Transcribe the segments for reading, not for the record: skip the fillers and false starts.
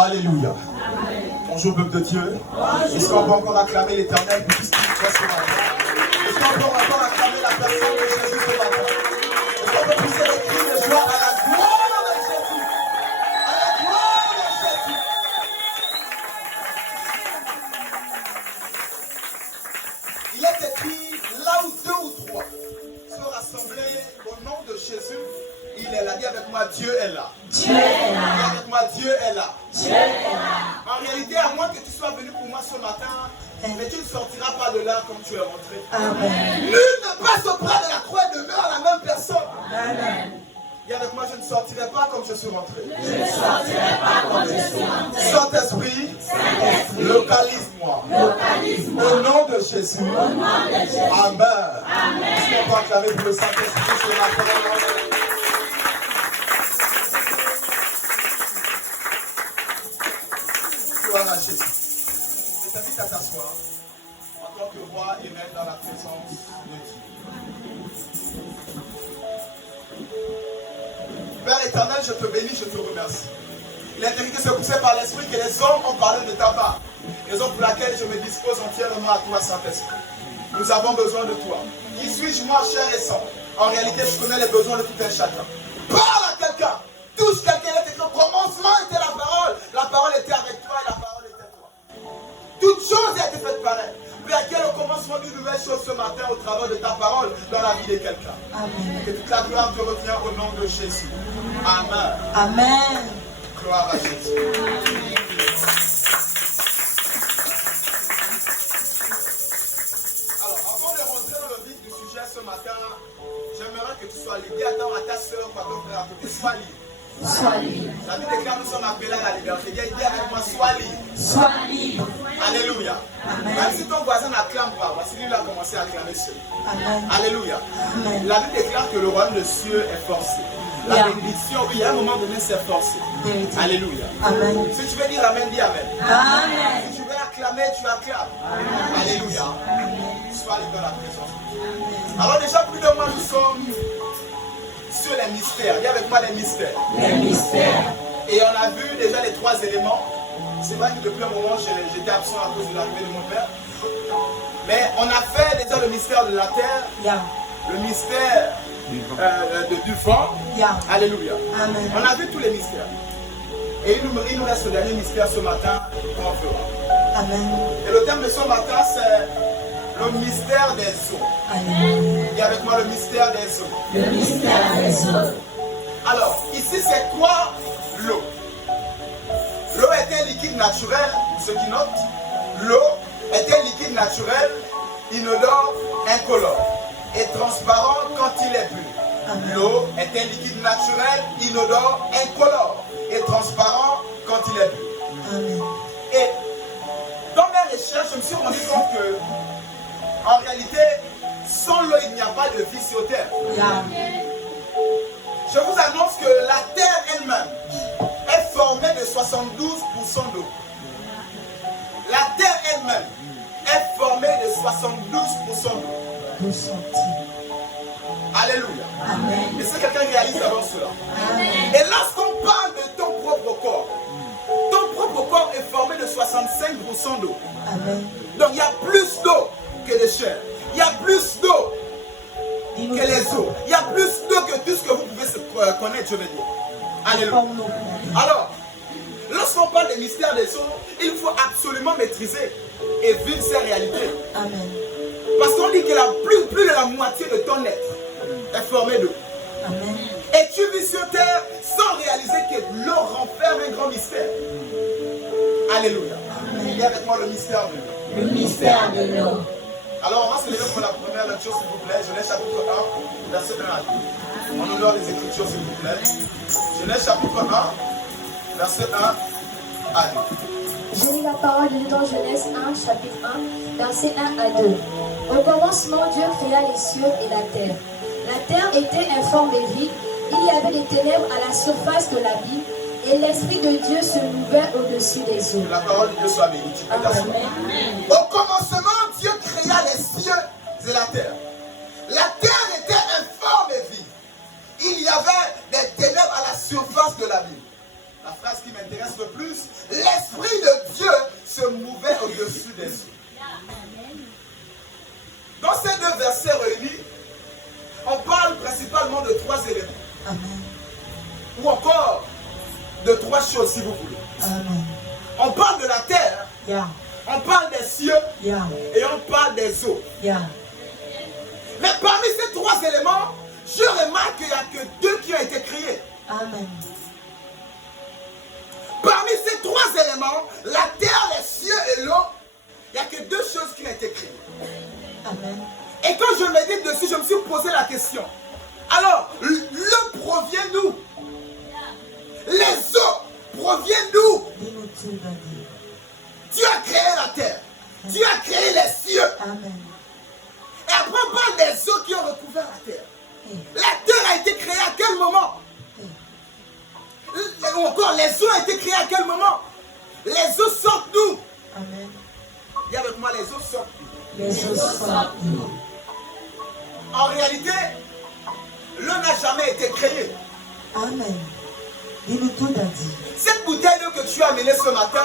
Alléluia. Bonjour peuple de Dieu. Est-ce qu'on peut encore acclamer l'Éternel pour tout ce qu'il fait ce matin? Est-ce qu'on peut encore acclamer la personne de Jésus ce matin? Est-ce qu'on peut pousser les cris de joie à la gloire de Jésus? À la gloire de Jésus. Il est écrit, là où deux ou trois sont rassemblés au nom de Jésus, il est là. Dis avec moi, Dieu est là. Dieu est là. Dis avec moi, Dieu est là. Dieu est là. En réalité, à moins que tu sois venu pour moi ce matin, mais tu ne sortiras pas de là comme tu es rentré. Amen. Nul ne passe auprès de la croix et demeure la même personne. Amen. Dis avec moi, je ne sortirai pas comme je suis rentré. Je ne sortirai pas comme je suis rentré. Saint-Esprit, localise-moi. Localise-moi. Au nom de Jésus. Au nom de Jésus. Amen. Amen. Est-ce qu'on peut acclamer pour le Saint-Esprit ce matin? Gloire à Jésus. Je t'invite à t'asseoir en tant que roi et reine dans la présence de Dieu. Père éternel, je te bénis, je te remercie. Il est écrit que c'est poussé par l'Esprit que les hommes ont parlé de ta part. Raison pour laquelle je me dispose entièrement à toi, Saint-Esprit. Nous avons besoin de toi. Qui suis-je, moi, chair et sang? En réalité, je connais les besoins de tout un chacun. Parle à quelqu'un. Touche quelqu'un. Il est écrit, au commencement était la parole. La parole était avec toi et la parole était toi. Toute chose a été faite par elle. Père, quel est le commencement d'une nouvelle chose ce matin au travers de ta parole dans la vie de quelqu'un? Amen. Que toute la gloire te revient au nom de Jésus. Amen. Amen. Gloire à Jésus. Alors, avant de rentrer dans le vif du sujet ce matin, j'aimerais que tu sois libre. Dis à ta soeur, à ton frère, à côté, sois libre. Sois libre. La Bible déclare nous sommes appelés à la liberté. Dis avec moi, sois libre. Sois libre. Alléluia. Amen. Même si ton voisin n'acclame pas, voici lui a commencé à acclamer seul. Amen. Alléluia. Amen. La Bible déclare que le royaume des cieux est forcé. La Yeah. bénédiction, oui, à un moment donné, c'est forcé. Vérité. Alléluia. Amen. Si tu veux dire Amen, dis Amen. Amen. Si tu veux acclamer, tu acclames. Alléluia. Sois libre dans la présence de Dieu. Alors déjà, plus de moi, nous sommes sur les mystères. Dis avec moi les mystères. Les mystères. Et on a vu déjà les trois éléments. C'est vrai que depuis un moment, j'étais absent à cause de l'arrivée de mon père. Mais on a fait déjà le mystère de la terre, Yeah. le mystère du vent. Yeah. Alléluia. Amen. On a vu tous les mystères. Et il nous reste le dernier mystère ce matin qu'on fera. Amen. Et le thème de ce matin, c'est le mystère des eaux. Amen. Dis avec moi le mystère des eaux. Le mystère des eaux. Alors, ici, c'est quoi l'eau? L'eau est un liquide naturel, ceux qui notent. L'eau est un liquide naturel, inodore, incolore et transparent quand il est bu. Amen. L'eau est un liquide naturel, inodore, incolore et transparent quand il est bu. Amen. Et dans mes recherches, je me suis rendu compte que, en réalité, sans l'eau, il n'y a pas de vie sur terre. Yeah. Je vous annonce que la terre elle-même est formée de 72% d'eau. La terre elle-même est formée de 72% d'eau. Nous sentir. Alléluia. Amen. Et si quelqu'un réalise avant cela. Amen. Et lorsqu'on parle de ton propre corps est formé de 65% d'eau. Amen. Donc il y a plus d'eau que de chair. Il y a plus d'eau que les eaux. Il y a plus d'eau que tout ce que vous pouvez connaître, je veux dire. Alléluia. Alors, lorsqu'on parle des mystères des eaux, il faut absolument maîtriser et vivre ces réalités. Amen. Parce qu'on dit que plus de la moitié de ton être est formé d'eau. Amen. Et tu vis sur terre sans réaliser que l'eau renferme un grand mystère. Alléluia. Viens avec moi le mystère de l'eau. Le mystère de l'eau. Alors on va se lever pour la première lecture s'il vous plaît. Genèse chapitre 1, verset 1 à 2. En honneur des Écritures s'il vous plaît. Genèse chapitre 1, verset 1 à 2. Je lis la parole de Dieu dans Genèse 1, chapitre 1, verset 1 à 2. Au commencement, Dieu créa les cieux et la terre. La terre était informe et vide. Il y avait des ténèbres à la surface de l'abîme, et l'Esprit de Dieu se mouvait au-dessus des eaux. Que la parole de Dieu soit bénie. Tu peux t'asseoir. Amen. Au commencement, Dieu créa les cieux et la terre. La terre était informe et vide. Il y avait des ténèbres à la surface de l'abîme. La phrase qui m'intéresse le plus, plus, l'Esprit de Dieu se mouvait au-dessus des eaux. Dans ces deux versets réunis, on parle principalement de trois éléments. Amen. Ou encore de trois choses si vous voulez. Amen. On parle de la terre, Yeah. on parle des cieux Yeah. et on parle des eaux. Yeah. Mais parmi ces trois éléments, je remarque qu'il n'y a que deux qui ont été créés. Amen. Parmi ces trois éléments, la terre, les cieux et l'eau, il n'y a que deux choses qui ont été créées. Amen. Et quand je médite dessus, je me suis posé la question. Alors, l'eau provient d'où? Les eaux proviennent d'où? Dis-nous tout, Daddy. Dieu a créé la terre. Dieu a créé les cieux. Amen. Et après, on parle des eaux qui ont recouvert la terre. Hey. La terre a été créée à quel moment? Hey. Ou encore, les eaux ont été créées à quel moment? Les eaux sortent d'où? Amen. Dis avec moi, les eaux sortent d'où? Les eaux sortent d'où? En réalité, l'eau n'a jamais été créée. Amen. Dis-nous tout, Daddy. Cette bouteille d'eau que tu as amenée ce matin,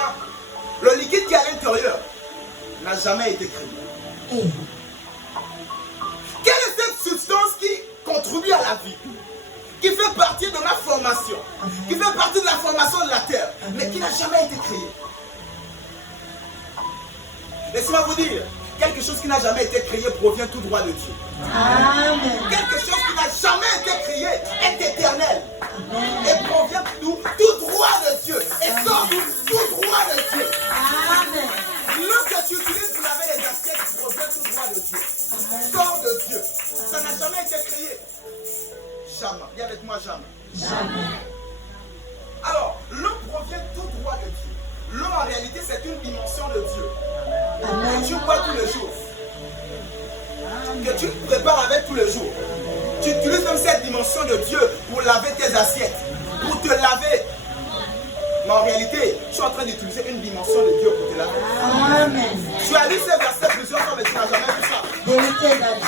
le liquide qui est à l'intérieur, n'a jamais été créé. Hey. Quelle est cette substance qui contribue à la vie, qui fait partie de la formation, qui fait partie de la formation de la terre, mais qui n'a jamais été créée? Laissez-moi vous dire, quelque chose qui n'a jamais été créé provient tout droit de Dieu. Amen. Quelque chose qui n'a jamais été créé est éternel Amen. et provient tout droit de Dieu et sort tout droit de Dieu. Amen. L'eau que tu utilises pour laver les assiettes provient tout droit de Dieu, sort de Dieu. Ça n'a jamais été créé. Jamais. Viens avec moi, jamais. Jamais. Alors, l'eau provient tout droit de Dieu. L'eau, en réalité, c'est une dimension de Dieu. Amen. Que tu bois tous les jours. Que tu prépares avec tous les jours. Tu utilises même cette dimension de Dieu pour laver tes assiettes, pour te laver. Mais en réalité, tu es en train d'utiliser une dimension de Dieu pour te laver. Amen. Tu as lu ces versets plusieurs fois, mais tu n'as jamais vu ça. Vérité, Daddy.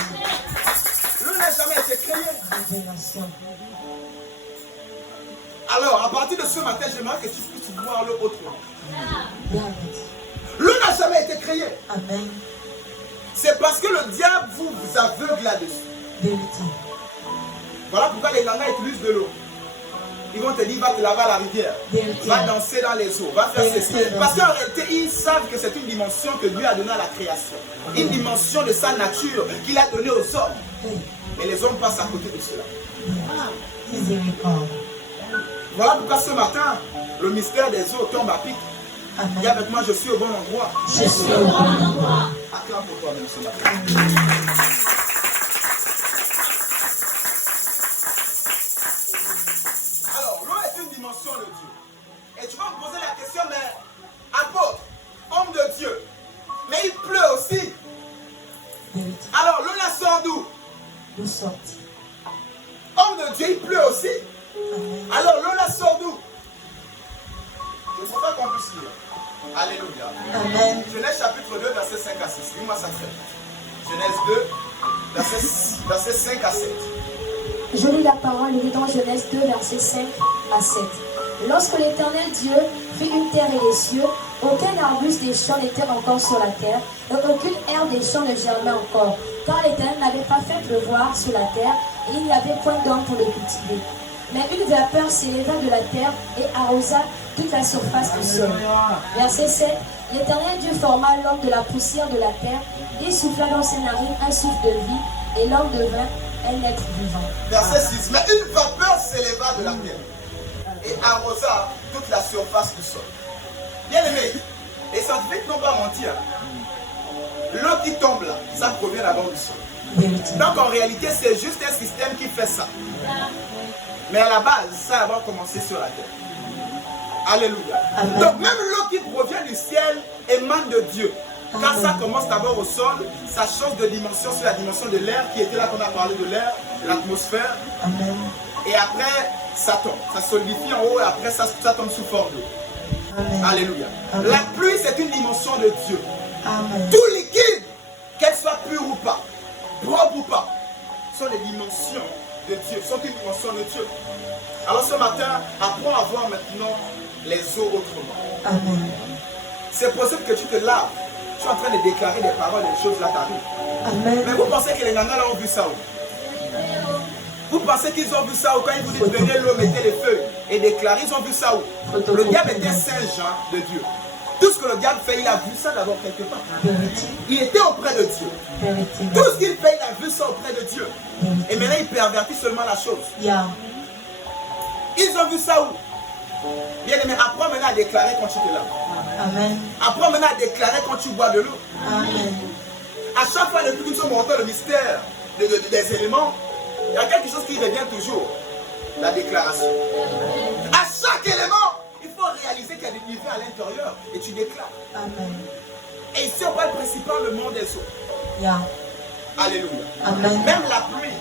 L'eau n'a jamais été créée. Révélation. Alors, à partir de ce matin, j'aimerais que tu puisses voir l'eau autrement. Bien, Daddy. L'eau n'a jamais été créée. Amen. C'est parce que le diable vous aveugle là-dessus. Vérité. Voilà pourquoi les Nana utilisent de l'eau. Ils vont te dire, va te laver à la rivière. Vérité. Va danser dans les eaux. Va faire Vérité, ceci. Parce qu'en réalité, ils savent que c'est une dimension que Dieu a donnée à la création. Une dimension de sa nature qu'il a donnée aux hommes. Hey. Et les hommes passent à côté de cela. Miséricorde. Voilà pourquoi ce matin, le mystère des eaux tombe à pic. Dis Amen. avec moi, je suis au bon endroit. Je suis au bon endroit. Acclame pour toi-même ce matin. Alors, l'eau est une dimension de Dieu. Et tu vas me poser la question, mais apôtre, homme de Dieu, mais il pleut aussi. Vérité. Alors, l'eau la sort d'où? D'où sorti? Homme de Dieu, il pleut aussi. Amen. Alors, l'eau la sort d'où? Je ne sais pas qu'on puisse lire. Alléluia. Amen. Genèse chapitre 2, verset 5 à 6. Dis-moi ça très vite. Genèse 2, verset 5 à 7. Je lis la parole dans Genèse 2, versets 5 à 7. Lorsque l'Éternel Dieu fit une terre et les cieux, aucun arbuste des champs n'était encore sur la terre, et aucune herbe des champs ne germait encore, car l'Éternel n'avait pas fait pleuvoir sur la terre, et il n'y avait point d'homme pour le cultiver. Mais une vapeur s'éleva de la terre et arrosa toute la surface du sol. Verset 7. L'Éternel Dieu forma l'homme de la poussière de la terre, il souffla dans ses narines un souffle de vie, et l'homme devint un être vivant. Verset 6. Mais une vapeur s'éleva de la terre et arrosa toute la surface du sol. Bien aimé, les scientifiques n'ont pas menti. L'eau qui tombe là, ça provient d'abord du sol. Vérité. Donc en réalité, c'est juste un système qui fait ça. Mais à la base, ça a d'abord commencé sur la terre. Alléluia. Amen. Donc même l'eau qui provient du ciel émane de Dieu. Quand Amen. ça commence d'abord au sol, ça change de dimension sur la dimension de l'air qui était là qu'on a parlé de l'air, l'atmosphère. Amen. Et après, ça tombe. Ça solidifie en haut et après, ça tombe sous forme d'eau. Amen. Alléluia. Amen. La pluie, c'est une dimension de Dieu. Amen. Tout liquide, qu'elle soit pure ou pas, propre ou pas, sont les dimensions de Dieu, sont une dimension de Dieu. Alors ce matin, apprends à voir maintenant les eaux autrement. Amen. C'est possible que tu te laves. Tu es en train de déclarer des paroles et des choses là t'arrivent. Amen. Mais vous pensez que les nanas là ont vu ça où? Vous pensez qu'ils ont vu ça où? Quand ils vous disent prenez l'eau, mettez les feuilles et déclarez, ils ont vu ça où? Le diable était Saint Jean de Dieu. Tout ce que le diable fait, il a vu ça d'abord quelque part. Vérité. Il était auprès de Dieu. Vérité. Tout ce qu'il fait, il a vu ça auprès de Dieu. Et maintenant, il pervertit seulement la chose. Yeah. Ils ont vu ça où? Bien aimé, apprends maintenant à déclarer quand tu te laves. Amen. Apprends maintenant à déclarer quand tu bois de l'eau. Amen. À chaque fois, depuis que nous sommes montés le mystère des éléments, il y a quelque chose qui revient toujours. La déclaration. À chaque élément, il faut réaliser qu'il y a des niveaux à l'intérieur et tu déclares. Amen. Et ici, on parle principalement le monde des eaux. Yeah. Alléluia. Amen. Même la pluie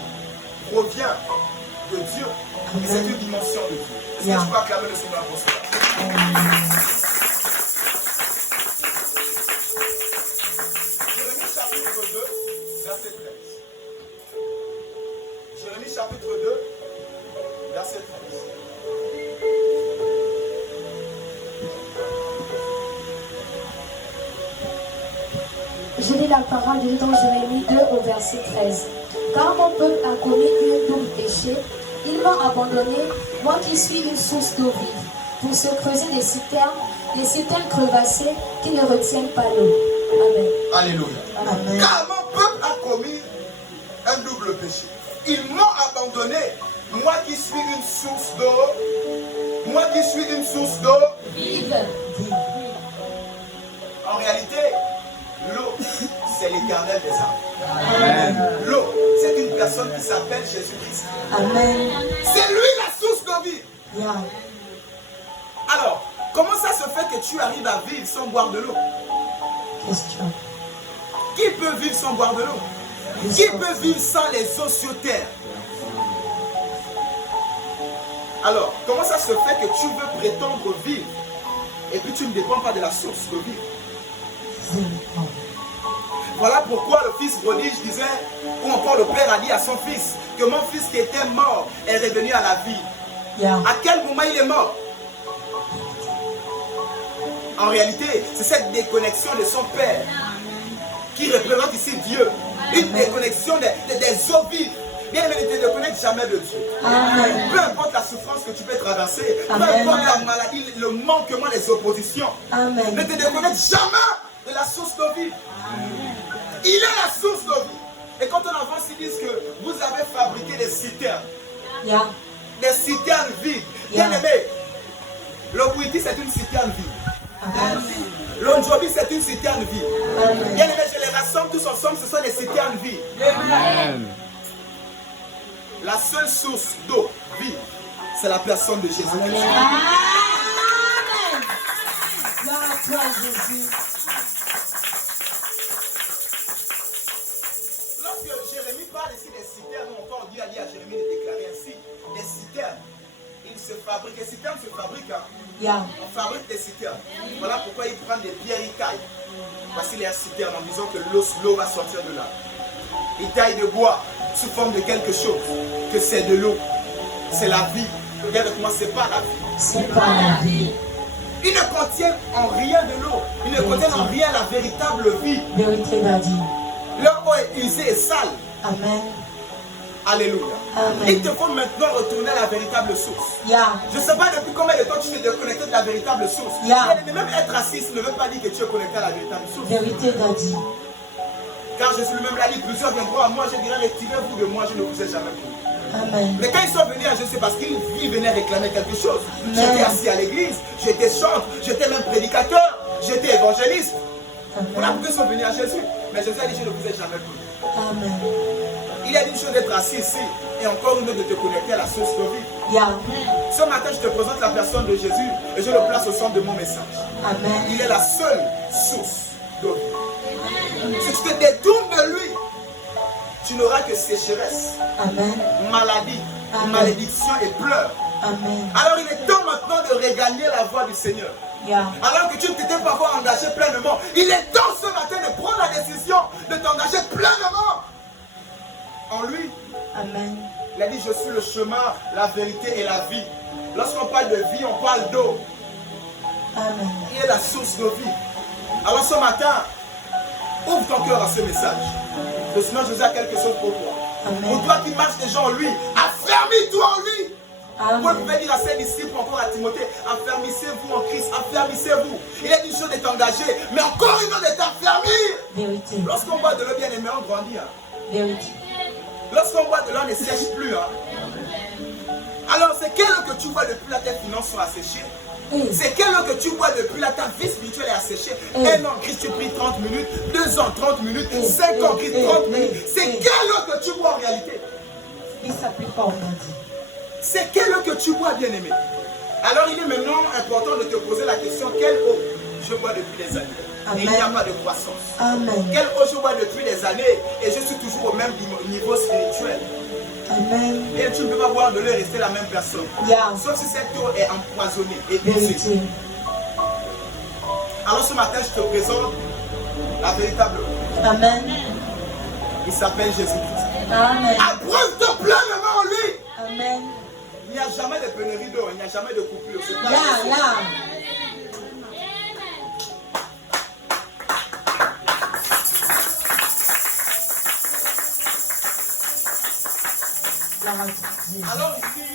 provient de Dieu. Et c'est une dimension de Dieu. Est-ce que tu peux acclamer le Seigneur pour cela? Jérémie chapitre 2, verset 13. Jérémie chapitre 2, verset 13. Je lis la parole de Dieu dans Jérémie 2 au verset 13. Car mon peuple a commis un double péché. Ils m'ont abandonné, moi qui suis une source d'eau vive, pour se creuser des citernes crevassées qui ne retiennent pas l'eau. Amen. Alléluia. Amen. Car mon peuple a commis un double péché. Ils m'ont abandonné, moi qui suis une source d'eau. Moi qui suis une source d'eau Vive. En réalité, l'eau, c'est l'éternel des âmes. Amen. L'eau, c'est une personne qui s'appelle Jésus-Christ. Amen. C'est lui la source d'eau vive. Yeah. Alors, comment ça se fait que tu arrives à vivre sans boire de l'eau? Question. Qui peut vivre sans boire de l'eau? Qui peut vivre sans les eaux sur terre? Alors, comment ça se fait que tu veux prétendre vivre et puis tu ne dépends pas de la source de vivre? Voilà pourquoi le fils prodige disait, ou encore le père a dit à son fils, que mon fils qui était mort est revenu à la vie. Yeah. À quel moment il est mort? En réalité, c'est cette déconnexion de son père qui représente ici Dieu. Une déconnexion des eaux vives. Bien aimé, ne te déconnecte jamais de Dieu. Amen. Peu importe la souffrance que tu peux traverser, peu Amen. importe la maladie, le manquement, les oppositions, Amen. ne te déconnecte jamais de la source d'eau vive. Il est la source d'eau vive. Et quand on avance, ils disent que vous avez fabriqué des citernes. Yeah. Des citernes vides. Bien aimé, le Witi c'est une citerne vide. Amen. L'Onjobi c'est une citerne vide. Amen. Bien aimé, je les rassemble tous ensemble, ce sont des citernes vides. Amen. La seule source d'eau vive, c'est la personne de Jésus-Christ. Amen. Gloire à toi, Jésus. Lorsque Jérémie parle ici des citernes, encore Dieu a dit à Jérémie de déclarer ainsi, des citernes, ils se fabriquent, les citernes se fabriquent, hein. Yeah. On fabrique des citernes. Voilà pourquoi ils prennent des pierres, ils taillent. Voici les citernes en disant que l'eau va sortir de là. Ils taillent de bois sous forme de quelque chose, que c'est de l'eau, c'est la vie. Regarde avec moi, c'est pas la vie. C'est pas la vie. Ils ne contiennent en rien de l'eau. Ils ne contiennent en rien la véritable vie. Vérité d'Adi. Leur eau est usée et sale. Amen. Alléluia. Amen. Il te faut maintenant retourner à la véritable source. Yeah. Je ne sais pas depuis combien de temps tu t'es déconnecté de la véritable source. Yeah. Mais même être assis ne veut pas dire que tu es connecté à la véritable source. Vérité d'Adi. Car Jésus lui-même l'a dit, plusieurs viendront à moi, je dirai, retirez-vous de moi, je ne vous ai jamais pris. Amen. Mais quand ils sont venus à Jésus, c'est parce qu'ils venaient réclamer quelque chose. Amen. J'étais assis à l'église, j'étais chante, j'étais même prédicateur, j'étais évangéliste. Voilà Amen. pourquoi ils sont venus à Jésus. Mais Jésus a dit, je ne vous ai jamais pris. Amen. Il a dit une chose d'être assis ici, et encore une autre de te connecter à la source de vie. Yeah. Ce matin, je te présente la personne de Jésus, et je le place au centre de mon message. Amen. Il est la seule source d'eau vive. Si tu te détournes de lui, tu n'auras que sécheresse, Amen. maladie, Amen. malédiction et pleurs. Amen. Alors il est temps maintenant de regagner la voie du Seigneur. Yeah. Alors que tu ne t'étais pas encore engagé pleinement, il est temps ce matin de prendre la décision de t'engager pleinement en lui. Amen. Il a dit, je suis le chemin, la vérité et la vie. Lorsqu'on parle de vie, on parle d'eau. Amen. Il est la source de vie. Alors ce matin, ouvre ton cœur à ce message. Le Seigneur Jésus a quelque chose pour toi. Amen. Pour toi qui marches déjà en lui, affermis-toi en lui. Amen. Paul pouvait dire à ses disciples, encore à Timothée, affermissez-vous en Christ, affermissez-vous. Il est une chose d'être engagé, mais encore une autre d'être affermi. Vérité. Lorsqu'on boit de l'eau bien aimée, on grandit. Hein. Vérité. Lorsqu'on boit de l'eau, on ne sèche plus. Hein. Alors, c'est quelle eau que tu bois depuis là, tes finances sont asséchées? C'est quelle eau que tu bois depuis là, ta vie spirituelle est asséchée? 1 an, Christ, tu pries 30 minutes. 2 ans, 30 minutes. 5 ans, Christ, 30 minutes. C'est quelle eau que tu bois en réalité? Il ne s'applique pas au bandit. C'est quelle eau que tu bois, bien-aimé? Alors, il est maintenant important de te poser la question, quelle eau je bois depuis des années? Amen. Et il n'y a pas de croissance. Amen. Quelle eau je bois depuis des années et je suis toujours au même niveau spirituel? Amen. Et tu ne peux pas boire de l'eau et rester la même personne. Yeah. Sauf si cette eau est empoisonnée et usée. Vérité. Alors ce matin, je te présente la véritable eau. Amen. Il s'appelle Jésus-Christ. Amen. Abreuve-toi pleinement en lui. Amen. Il n'y a jamais de pénurie d'eau, il n'y a jamais de coupure. C'est pas Yeah, possible. yeah. Alors ici,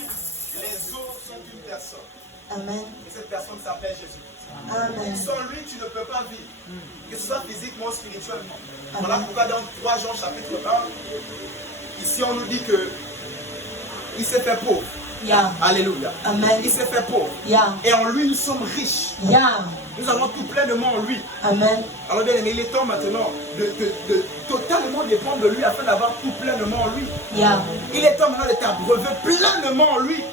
les eaux sont une personne. Amen. Et cette personne s'appelle Jésus-Christ. Amen. Sans lui, tu ne peux pas vivre. Que ce soit physiquement ou spirituellement. Voilà pourquoi dans 3 Jean chapitre 1, ici on nous dit que il s'est fait pauvre. Yeah. Alléluia. Amen. Il s'est fait pauvre. Yeah. Et en lui, nous sommes riches. Yeah. Nous avons tout pleinement en lui. Amen. Alors bien aimé, il est temps maintenant de totalement dépendre de lui afin d'avoir tout pleinement en lui. Yeah. Il est temps maintenant de t'abreuver pleinement en lui.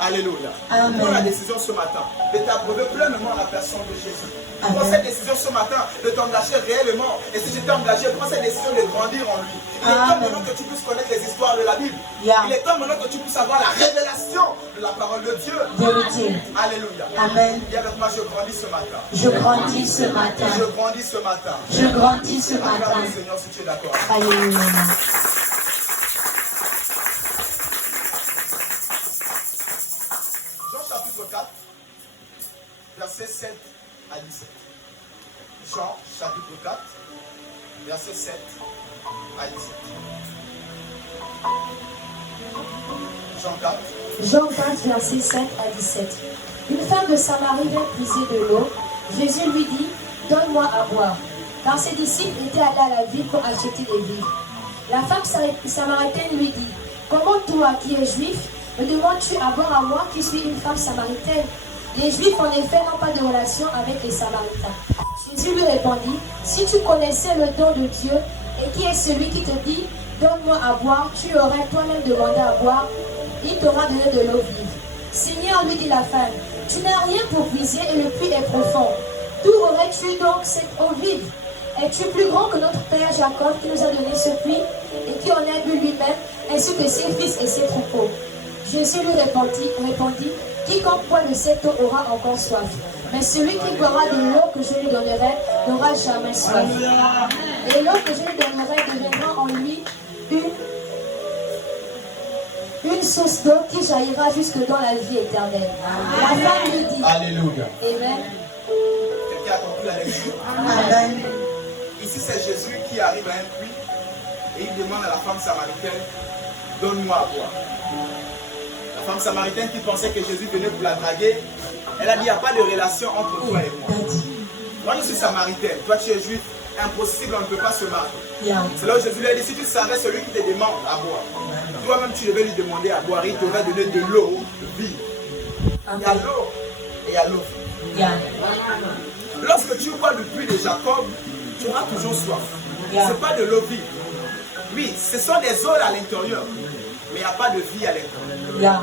Alléluia. Amen. Prends la décision ce matin de t'abreuver pleinement la personne de Jésus. Amen. Prends cette décision ce matin de t'engager réellement. Et si tu t'es engagé, prends cette décision de grandir en lui. Il est temps Amen. maintenant que tu puisses connaître les histoires de la Bible. Yeah. Il est temps maintenant que tu puisses avoir la révélation de la parole de Dieu. Vérité. Alléluia. Amen. Viens avec moi, je grandis ce matin. Je grandis ce matin. Je grandis ce matin. Je grandis ce Acclame matin. le Seigneur si tu es d'accord. Alléluia. Jean chapitre 4, versets 7 à 17. Jean chapitre 4, versets 7 à 17. Jean 4. Jean 4, versets 7 à 17. Une femme de Samarie vint puiser de l'eau. Jésus lui dit, donne-moi à boire. Car ses disciples étaient allés à la ville pour acheter des vivres. La femme samaritaine lui dit, comment toi qui es juif, me demandes-tu à boire à moi qui suis une femme samaritaine? Les juifs en effet n'ont pas de relation avec les samaritains. Jésus lui répondit, si tu connaissais le don de Dieu et qui est celui qui te dit, donne-moi à boire, tu aurais toi-même demandé à boire, il t'aura donné de l'eau vive. Seigneur, lui dit la femme, tu n'as rien pour puiser et le puits est profond. D'où aurais-tu donc cette eau vive? Es-tu plus grand que notre père Jacob qui nous a donné ce puits et qui en a bu lui-même, ainsi que ses fils et ses troupeaux? Jésus lui répondit, quiconque boit de cette eau aura encore soif. Mais celui qui boira de l'eau que je lui donnerai n'aura jamais soif. Et l'eau que je lui donnerai deviendra en lui une source d'eau qui jaillira jusque dans la vie éternelle. La femme lui dit, Alléluia. Amen. Quelqu'un a compris la lecture? Amen. Ici, c'est Jésus qui arrive à un puits et il demande à la femme samaritaine, donne-moi à boire. La femme samaritaine qui pensait que Jésus venait pour la draguer, elle a dit, il n'y a pas de relation entre toi et moi. Moi, je suis samaritaine, toi tu es juif, impossible, on ne peut pas se marier. Yeah. C'est là où Jésus lui a dit, si tu savais celui qui te demande à boire, toi-même tu devais lui demander à boire, il t'aurait donné de l'eau vive. Il y a l'eau et il y a l'eau vive. Yeah. Lorsque tu bois du puits de Jacob, tu auras toujours soif. Yeah. Ce n'est pas de l'eau vive. Oui, ce sont des eaux à l'intérieur, mais il n'y a pas de vie à l'intérieur. Yeah.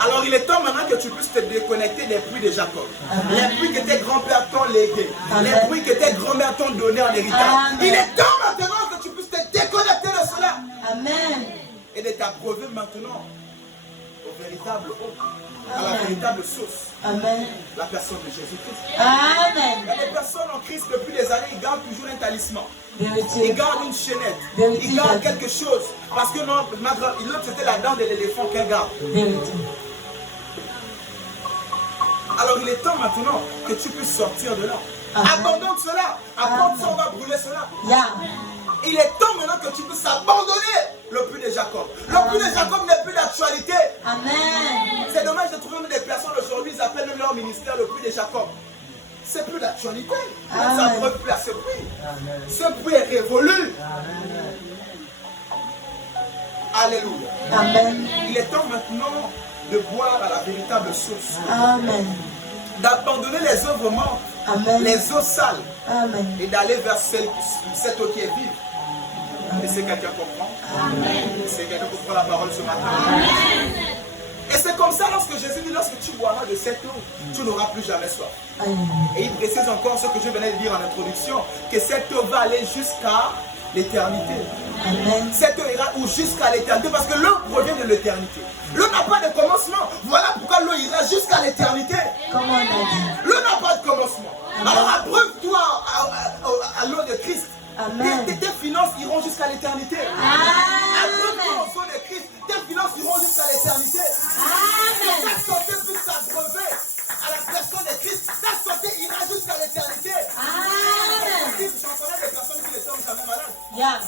Alors il est temps maintenant que tu puisses te déconnecter des puits de Jacob. Amen. Les puits que tes grands-pères t'ont légués. Amen. Les puits que tes grands-mères t'ont donnés en héritage. Amen. Il est temps maintenant que tu puisses te déconnecter de cela. Amen. Et de t'abreuver maintenant au véritable eau, à la Amen. véritable source, Amen. la personne de Jésus-Christ. Amen. Il y a des personnes en Christ depuis des années, ils gardent toujours un talisman. Ils Vérité. gardent une chaînette. Vérité. Ils gardent quelque chose. Parce que non, l'autre c'était la dent de l'éléphant qu'elle garde. Vérité. Alors Alors il est temps maintenant que tu puisses sortir de là. Amen. Abandonne cela. Apporte ça, on va brûler cela. Yeah. Il est temps maintenant que tu puisses abandonner le puits de Jacob. Le puits de Jacob n'est plus d'actualité. Amen. C'est dommage de trouver même des personnes aujourd'hui, ils appellent même leur ministère le puits de Jacob. C'est plus d'actualité. Ça ne peut plus à ce puits. Ce puits est révolu. Alléluia. Amen. Il est temps maintenant de boire à la véritable source. Amen. D'abandonner les œuvres mortes, Amen. les eaux sales, Amen. et d'aller vers cette eau qui est vive. Et c'est quelqu'un comprend. C'est quelqu'un qui comprend la parole ce matin. Et c'est comme ça lorsque Jésus dit, lorsque tu boiras de cette eau, tu n'auras plus jamais soif. Et il précise encore ce que je venais de dire en introduction, que cette eau va aller jusqu'à l'éternité. Amen. Cette eau ira ou jusqu'à l'éternité, parce que l'eau provient de l'éternité. L'eau n'a pas de commencement. Voilà pourquoi l'eau ira jusqu'à l'éternité. Comme on a dit. L'eau n'a pas de commencement. Alors abreuve-toi à l'eau de Christ. Amen. Tes finances iront jusqu'à l'éternité. Abreuve-toi aux eaux de Christ. Tes finances iront jusqu'à l'éternité. Amen. Ta santé puisse s'abreuver à la personne de Christ. Ta santé ira jusqu'à l'éternité. Amen. J'en connais des personnes qui ne tombent jamais malades. Yeah.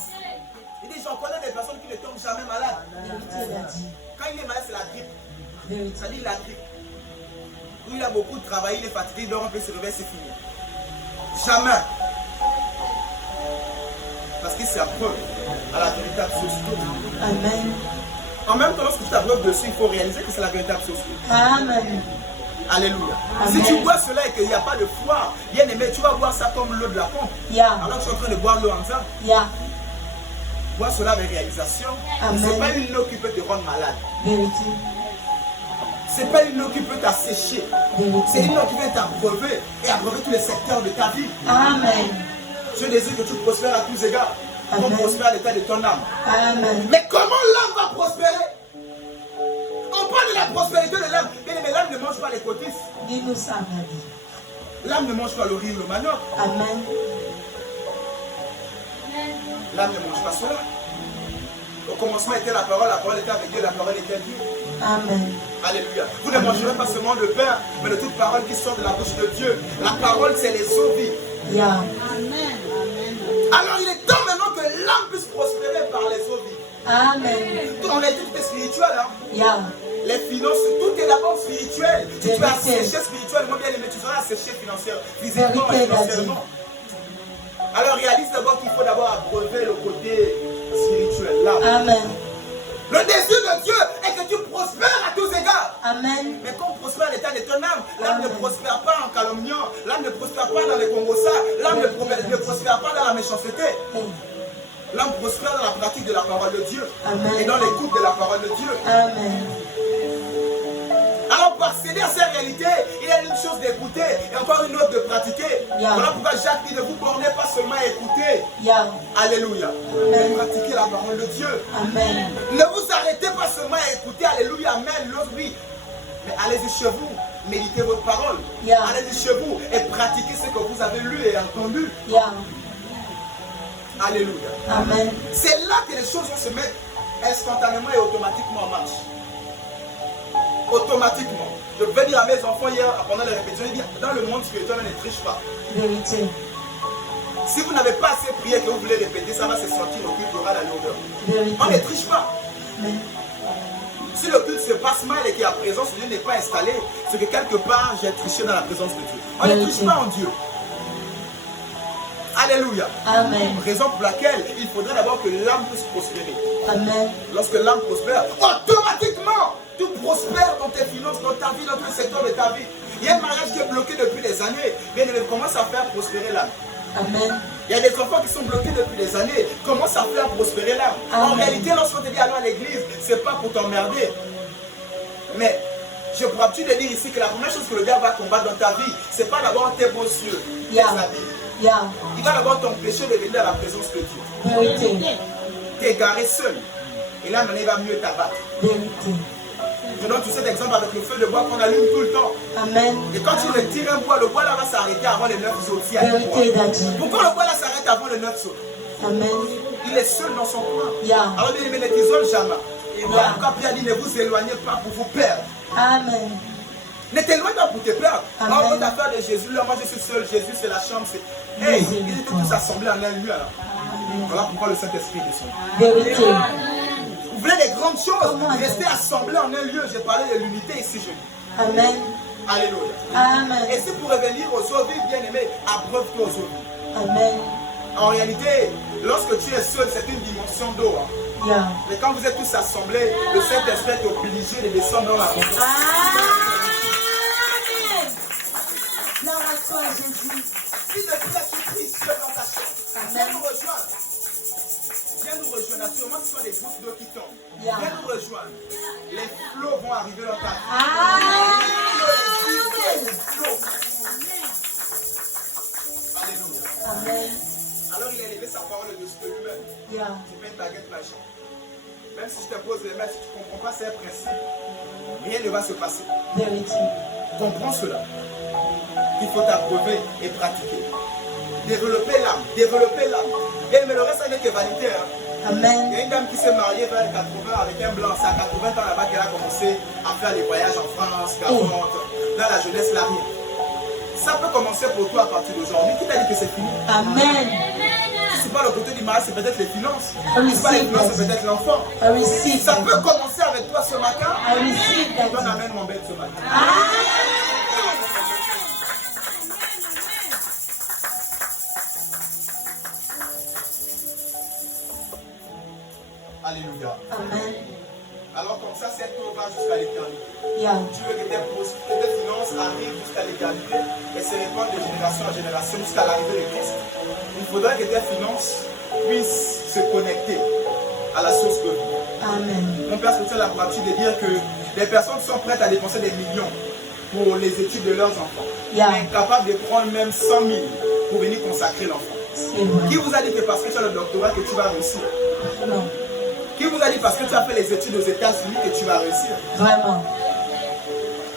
Il dit, j'en connais des personnes qui ne tombent jamais malades. Vérité, il a dit. Quand il est malade, c'est la grippe. Vérité. Ça dit la grippe. Où il a beaucoup de travail, il est fatigué, il dort un peu, se réveille, c'est fini. Jamais. Parce qu'il s'abreuve à la véritable source. Amen. En même temps, lorsque tu t'abreuves dessus, il faut réaliser que c'est la véritable source. Amen. Alléluia. Amen. Si tu bois cela et qu'il n'y a pas de foi, bien aimé, tu vas boire ça comme l'eau de la pompe. Yeah. Alors que tu es en train de boire l'eau en sang. Yeah. Bois cela avec réalisation. Amen. Ce n'est pas une eau qui peut te rendre malade. Vérité. Ce n'est pas une eau qui peut t'assécher. C'est Vérité. une eau qui vient t'abreuver et abreuver tous les secteurs de ta vie. Amen. Je désire que tu prospères à tous égards. Comme Amen. prospère à l'état de ton âme. Amen. Mais comment l'âme va prospérer? On parle de la prospérité de l'âme. Mais l'âme ne mange pas les cotisses. Dis-nous ça, Nabi. L'âme ne mange pas le riz ou le manioc. Amen. L'âme ne mange pas cela. Au commencement était la parole était avec Dieu, la parole était Dieu. Amen. Alléluia. Vous ne mangerez pas seulement de pain, mais de toute parole qui sort de la bouche de Dieu. La parole, c'est les eaux vives. Yeah. Alors il est temps maintenant que l'âme puisse prospérer par les eaux vives. Amen. On est tout spirituel, hein. Yeah. Les finances, tout est d'abord spirituel. Si tu es Vérité. asséché spirituellement, bien aimé, tu seras asséché financièrement, physiquement et Vérité, financièrement. Alors réalise d'abord qu'il faut d'abord abreuver le côté spirituel, là. Amen. Le désir de Dieu est que tu prospères à tous égards. Amen. Mais quand on prospère à l'état de ton âme, l'âme ne prospère pas en calomniant, l'âme ne prospère pas dans les congossas, l'âme ne prospère pas dans la méchanceté. L'âme prospère dans la pratique de la parole de Dieu. Amen. Et dans l'écoute de la parole de Dieu. Amen. Alors pour accéder à ces réalités, il y a une chose d'écouter et encore une autre de pratiquer. Yeah. Voilà pourquoi Jacques dit, ne vous bornez pas seulement à écouter. Yeah. Alléluia. Mais pratiquez la parole de Dieu. Amen. Ne vous arrêtez pas seulement à écouter. Alléluia. Amen. L'autre, oui. Mais allez-y chez vous. Méditez votre parole. Yeah. Allez-y chez vous et pratiquez ce que vous avez lu et entendu. Yeah. Alléluia. Amen. C'est là que les choses vont se mettre instantanément et automatiquement en marche. Automatiquement. Je vais dire à mes enfants hier, pendant les répétitions, je dis, dans le monde spirituel, on ne triche pas. Vérité. Si vous n'avez pas assez prié que vous voulez répéter, ça va se sentir au culte, il y aura la lourdeur. Vérité. On ne triche pas. Amen. Si le culte se passe mal et que la présence de Dieu n'est pas installée, c'est que quelque part, j'ai triché dans la présence de Dieu. On ne triche pas en Dieu. Alléluia. Amen. Raison pour laquelle il faudrait d'abord que l'âme puisse prospérer. Amen. Lorsque l'âme prospère, automatiquement, tout prospère dans tes finances, dans ta vie, dans tous les secteurs de ta vie. Il y a un mariage qui est bloqué depuis des années. Bien, il commence à faire prospérer l'âme. Amen. Il y a des enfants qui sont bloqués depuis des années. Commence à faire prospérer l'âme. En réalité, lorsqu'on te dit allons à l'église, c'est pas pour t'emmerder. Mais je prends l'habitude de dire ici que la première chose que le diable va combattre dans ta vie, c'est pas d'abord tes beaux yeux, tes Yeah. habits. Yeah. Il va d'abord t'empêcher de venir à la présence de Dieu. Vérité. T'es garé seul. Et là, maintenant, il va mieux t'abattre. Vérité. Je donne tout cet exemple avec le feu de bois qu'on allume tout le temps. Amen. Et quand tu retires un bois, le bois là va s'arrêter avant les 9 autres. Vérité, Daddy. Pourquoi le bois là s'arrête avant les 9 autres? Amen. Il est seul dans son coin. Yeah. Alors bien aimé, ne t'isole jamais. Et Yeah. voilà pourquoi Pierre dit, ne vous éloignez pas pour vous perdre. Amen. Ne t'éloigne pas pour te plaindre. Amen. En votre affaire de Jésus, là, moi je suis seul, Jésus c'est la chambre. Hey, ils étaient tous assemblés en un lieu là. Voilà pourquoi le Saint-Esprit est descendu. Vérité. Vous voulez des grandes choses, restez assemblés en un lieu. J'ai parlé de l'unité ici, je dis. Amen. Alléluia. Amen. Et si pour revenir aux eaux vives, bien aimés, abreuve-toi aux eaux vives. Amen. En réalité, lorsque tu es seul, c'est une dimension d'eau. Hein. Yeah. Mais quand vous êtes tous assemblés, le Saint-Esprit est obligé de descendre dans la maison. Amen. Gloire à toi, Jésus. Si depuis là tu pries seul dans ta chambre, viens nous rejoindre. Viens nous rejoindre. Naturellement, ce sont des gouttes d'eau qui tombent. Yeah. Viens nous rejoindre. Les flots vont arriver dans ta vie. Amen. Les flots. Alléluia. Amen. Alors il a élevé sa parole au-dessus de lui-même. Yeah. Tu mets une baguette magique. Même si je te pose les mains, si tu ne comprends pas ces principes, rien ne va se passer. Vérité. Comprends cela. Il faut t'approuver et pratiquer. Développer l'âme, développer l'âme. Et mais le reste, ça n'est que vanité. Hein. Amen. Il y a une dame qui s'est mariée vers les 80 avec un blanc. C'est à 80 ans là-bas qu'elle a commencé à faire des voyages en France, 40, dans la jeunesse, là, rien. Ça peut commencer pour toi à partir d'aujourd'hui. Qui t'a dit que c'est fini? Amen. Si ce n'est pas le côté du mariage, c'est peut-être les finances. I Si ce n'est pas les receive finances, c'est that. peut-être l'enfant. I receive Ça that. peut commencer avec toi ce matin. I receive that. Donne amène mon bête ce matin. Alléluia. Amen. Alors comme ça, cette eau va jusqu'à l'éternité. Yeah. Tu veux que tes finances arrivent jusqu'à l'éternité et se répandent de génération en génération jusqu'à l'arrivée de Christ. Il faudrait que tes finances puissent se connecter à la source de vie. Amen. Mon père spirituel a pour habitude de dire que les personnes sont prêtes à dépenser des millions pour les études de leurs enfants, Yeah. mais incapables de prendre même 100 000 pour venir consacrer l'enfant. C'est vrai. Qui vous a dit que parce que tu as le doctorat que tu vas réussir? Non. Qui vous a dit parce que tu as fait les études aux États-Unis que tu vas réussir? Vraiment.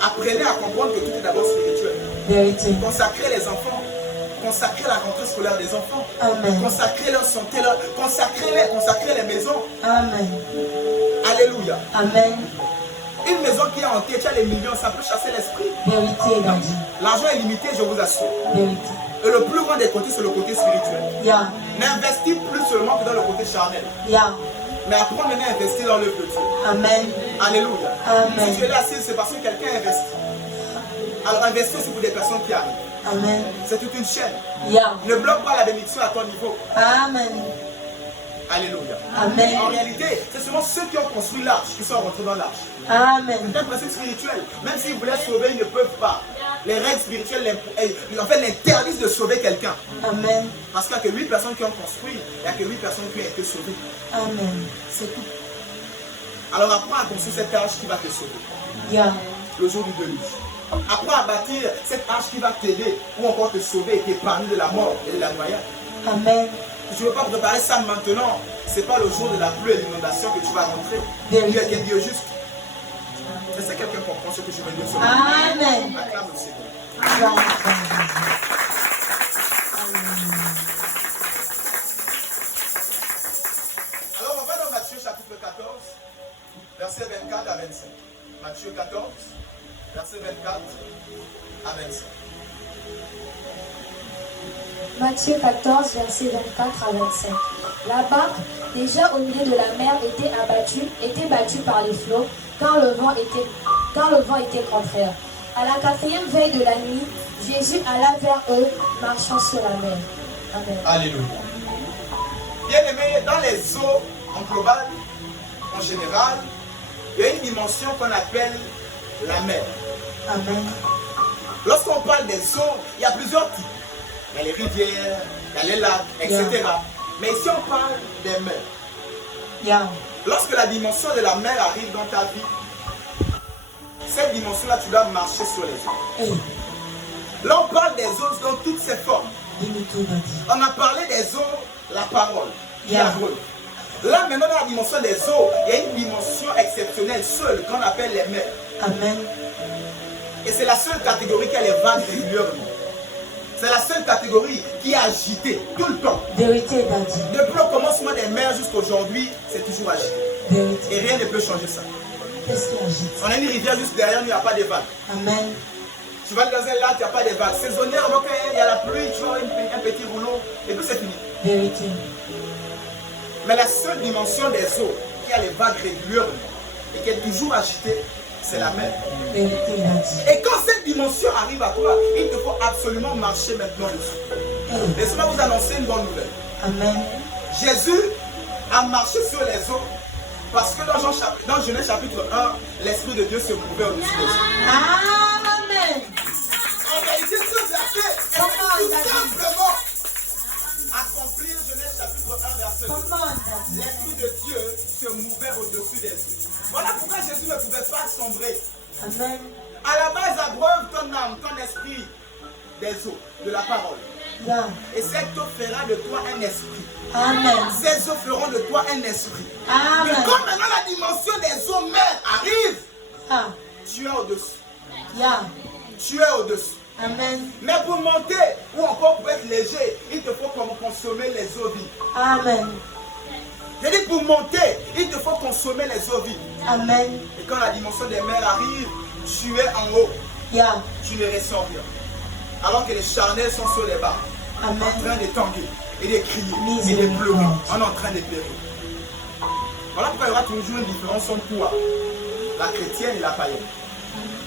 Apprenez à comprendre que tout est d'abord spirituel. Vérité. Consacrer les enfants, consacrer la rentrée scolaire des enfants, Amen. consacrer leur santé, consacrer les maisons. Amen. Alléluia. Amen. Une maison qui est hantée, tu as les millions, ça peut chasser l'esprit. Vérité, Daddy. L'argent est limité, je vous assure. Vérité. Et le plus grand des côtés, c'est le côté spirituel. Yeah. N'investis plus seulement que dans le côté charnel, Yeah. mais apprends maintenant à investir dans l'œuvre de Dieu. Amen. Alléluia. Amen. Si tu es là assis, c'est parce que quelqu'un investit. Alors investis aussi pour des personnes qui arrivent. Amen. C'est toute une chaîne. Yeah. Ne bloque pas la bénédiction à ton niveau. Amen. Alléluia. Amen. En réalité, c'est seulement ceux qui ont construit l'arche qui sont rentrés dans l'arche. Amen. C'est un principe spirituel. Même s'ils voulaient sauver, ils ne peuvent pas. Les règles spirituelles en fait, l'interdisent de sauver quelqu'un. Amen. Parce qu'il n'y a que 8 personnes qui ont construit. Il n'y a que 8 personnes qui ont été sauvées. Amen. C'est tout. Alors apprends à construire cette arche qui va te sauver. Yeah. Le jour du déluge. Apprends à bâtir cette arche qui va t'aider ou encore te sauver et t'épargner de la mort et de la noyade. Amen. Je ne veux pas préparer ça maintenant. Ce n'est pas le jour de la pluie et de l'inondation que tu vas rentrer. Vérité. Il y a Dieu juste. Est-ce que quelqu'un comprend ce que je veux dire ce matin? Amen. Acclame le Seigneur. Gloire à toi, Jésus. Alors on va dans Matthieu chapitre 14, versets 24 à 25. Matthieu 14, versets 24 à 25. Matthieu 14, versets 24 à 25. La barque, déjà au milieu de la mer, était battue par les flots, car le vent était contraire. À la 4e veille de la nuit, Jésus alla vers eux, marchant sur la mer. Amen. Alléluia. Bien aimé, dans les eaux en global, en général, il y a une dimension qu'on appelle la mer. Amen. Lorsqu'on parle des eaux, il y a plusieurs types. Il y a les rivières, il y a les lacs, etc. Mais ici on parle des mers. Yeah. Lorsque la dimension de la mer arrive dans ta vie, cette dimension-là, tu dois marcher sur les eaux. Hey. Là, on parle des eaux dans toutes ses formes. Dis-nous tout, Daddy. On a parlé des eaux, la parole, Yeah. la preuve. Là, maintenant, dans la dimension des eaux, il y a une dimension exceptionnelle, seule, qu'on appelle les mers. Amen. Et c'est la seule catégorie qui a les vagues régulièrement. C'est la seule catégorie qui est agitée tout le temps. Vérité, Daddy. Depuis le commencement des mers jusqu'à aujourd'hui, c'est toujours agité. Vérité. Et rien ne peut changer ça. Qu'est-ce qui agite? On a une rivière juste derrière nous, il n'y a pas de vagues. Amen. Tu vas dans un lac, il n'y a pas de vagues. Saisonnière, donc il y a la pluie, tu vois un petit rouleau, et puis c'est fini. Vérité. Mais la seule dimension des eaux qui a les vagues régulièrement et qui est toujours agitée, c'est la mer. Vérité, il a dit. Et quand cette dimension arrive à toi, il te faut absolument marcher maintenant dessus. Laissez-moi vous annoncer une bonne nouvelle. Amen. Jésus a marché sur les eaux parce que dans Genèse chapitre 1, l'Esprit de Dieu se mouvait au-dessus des eaux. Amen. En réalité, ce verset est tout simplement accomplir Genèse chapitre 1, verset 2. L'Esprit de Dieu se mouvait au-dessus des eaux. Voilà pourquoi Jésus ne pouvait pas sombrer. Amen. À la base, abreuve ton âme, ton esprit des eaux, de la parole. Yeah. Et cette eau fera de toi un esprit. Amen. Ces eaux feront de toi un esprit. Amen. Mais quand maintenant la dimension des eaux mères arrive, Ah. tu es au-dessus. Yeah. Tu es au-dessus. Amen. Mais pour monter ou encore pour être léger, il te faut consommer les eaux vives. Amen. Je dis pour monter, il te faut consommer les eaux vives. Amen. Et quand la dimension des mers arrive, tu es en haut. Yeah. Tu ne ressens rien. Alors que les charnels sont sur les barres, en Amen. train de tanguer et de crier et de pleurer. On est en train de périr. Voilà pourquoi il y aura toujours une différence entre toi, la chrétienne et la païenne.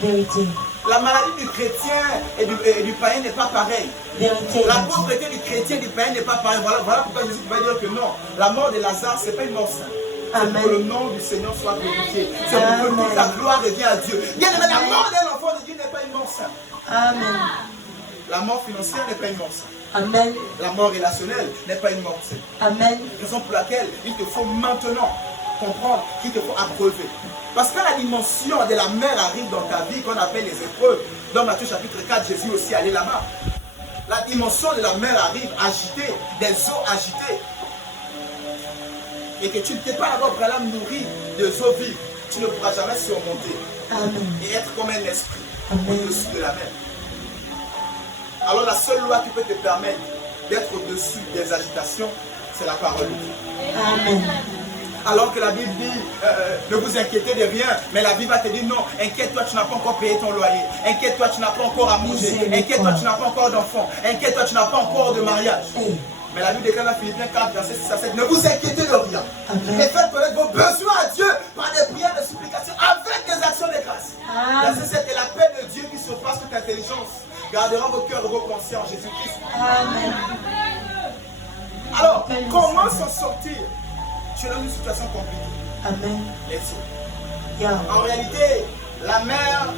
Vérité. La maladie du chrétien et du païen n'est pas pareille. Vérité. La pauvreté du chrétien et du païen n'est pas pareille. Voilà pourquoi Jésus va dire que non, la mort de Lazare, ce n'est pas une mort sainte. C'est que le nom du Seigneur soit glorifié. C'est pour que toute la gloire revienne à Dieu. Bien aimé, la mort d'un enfant de Dieu n'est pas une mort sainte. Amen. La mort financière n'est pas une mort sainte. Amen. La mort relationnelle n'est pas une mort sainte. Amen. Raison pour laquelle il te faut maintenant comprendre qu'il te faut abreuver. Parce que la dimension de la mer arrive dans ta vie qu'on appelle les épreuves. Dans Matthieu chapitre 4, Jésus aussi allait là-bas. La dimension de la mer arrive agitée, des eaux agitées. Et que tu ne t'es pas d'abord préalable nourri de eaux vives, tu ne pourras jamais surmonter. Amen. Et être comme un esprit Amen. au-dessus de la mer. Alors la seule loi qui peut te permettre d'être au-dessus des agitations, c'est la parole de Dieu. Amen. Alors que la Bible dit, ne vous inquiétez de rien, mais la Bible va te dire non, inquiète-toi, tu n'as pas encore payé ton loyer, inquiète-toi, tu n'as pas encore à manger, inquiète-toi, tu n'as pas encore d'enfant, inquiète-toi, tu n'as pas encore de mariage. Mais la Bible déclare dans Philippiens 4, verset 6 à 7, ne vous inquiétez de rien, mais faites connaître vos besoins à Dieu par des prières de supplication avec des actions de grâce. Verset 7, et la paix de Dieu qui surpasse toute intelligence gardera vos cœurs et vos pensées en Jésus-Christ. Amen. Alors, comment s'en sortir? Tu es dans une situation compliquée. Amen. Les eaux. Yeah. En réalité, la mer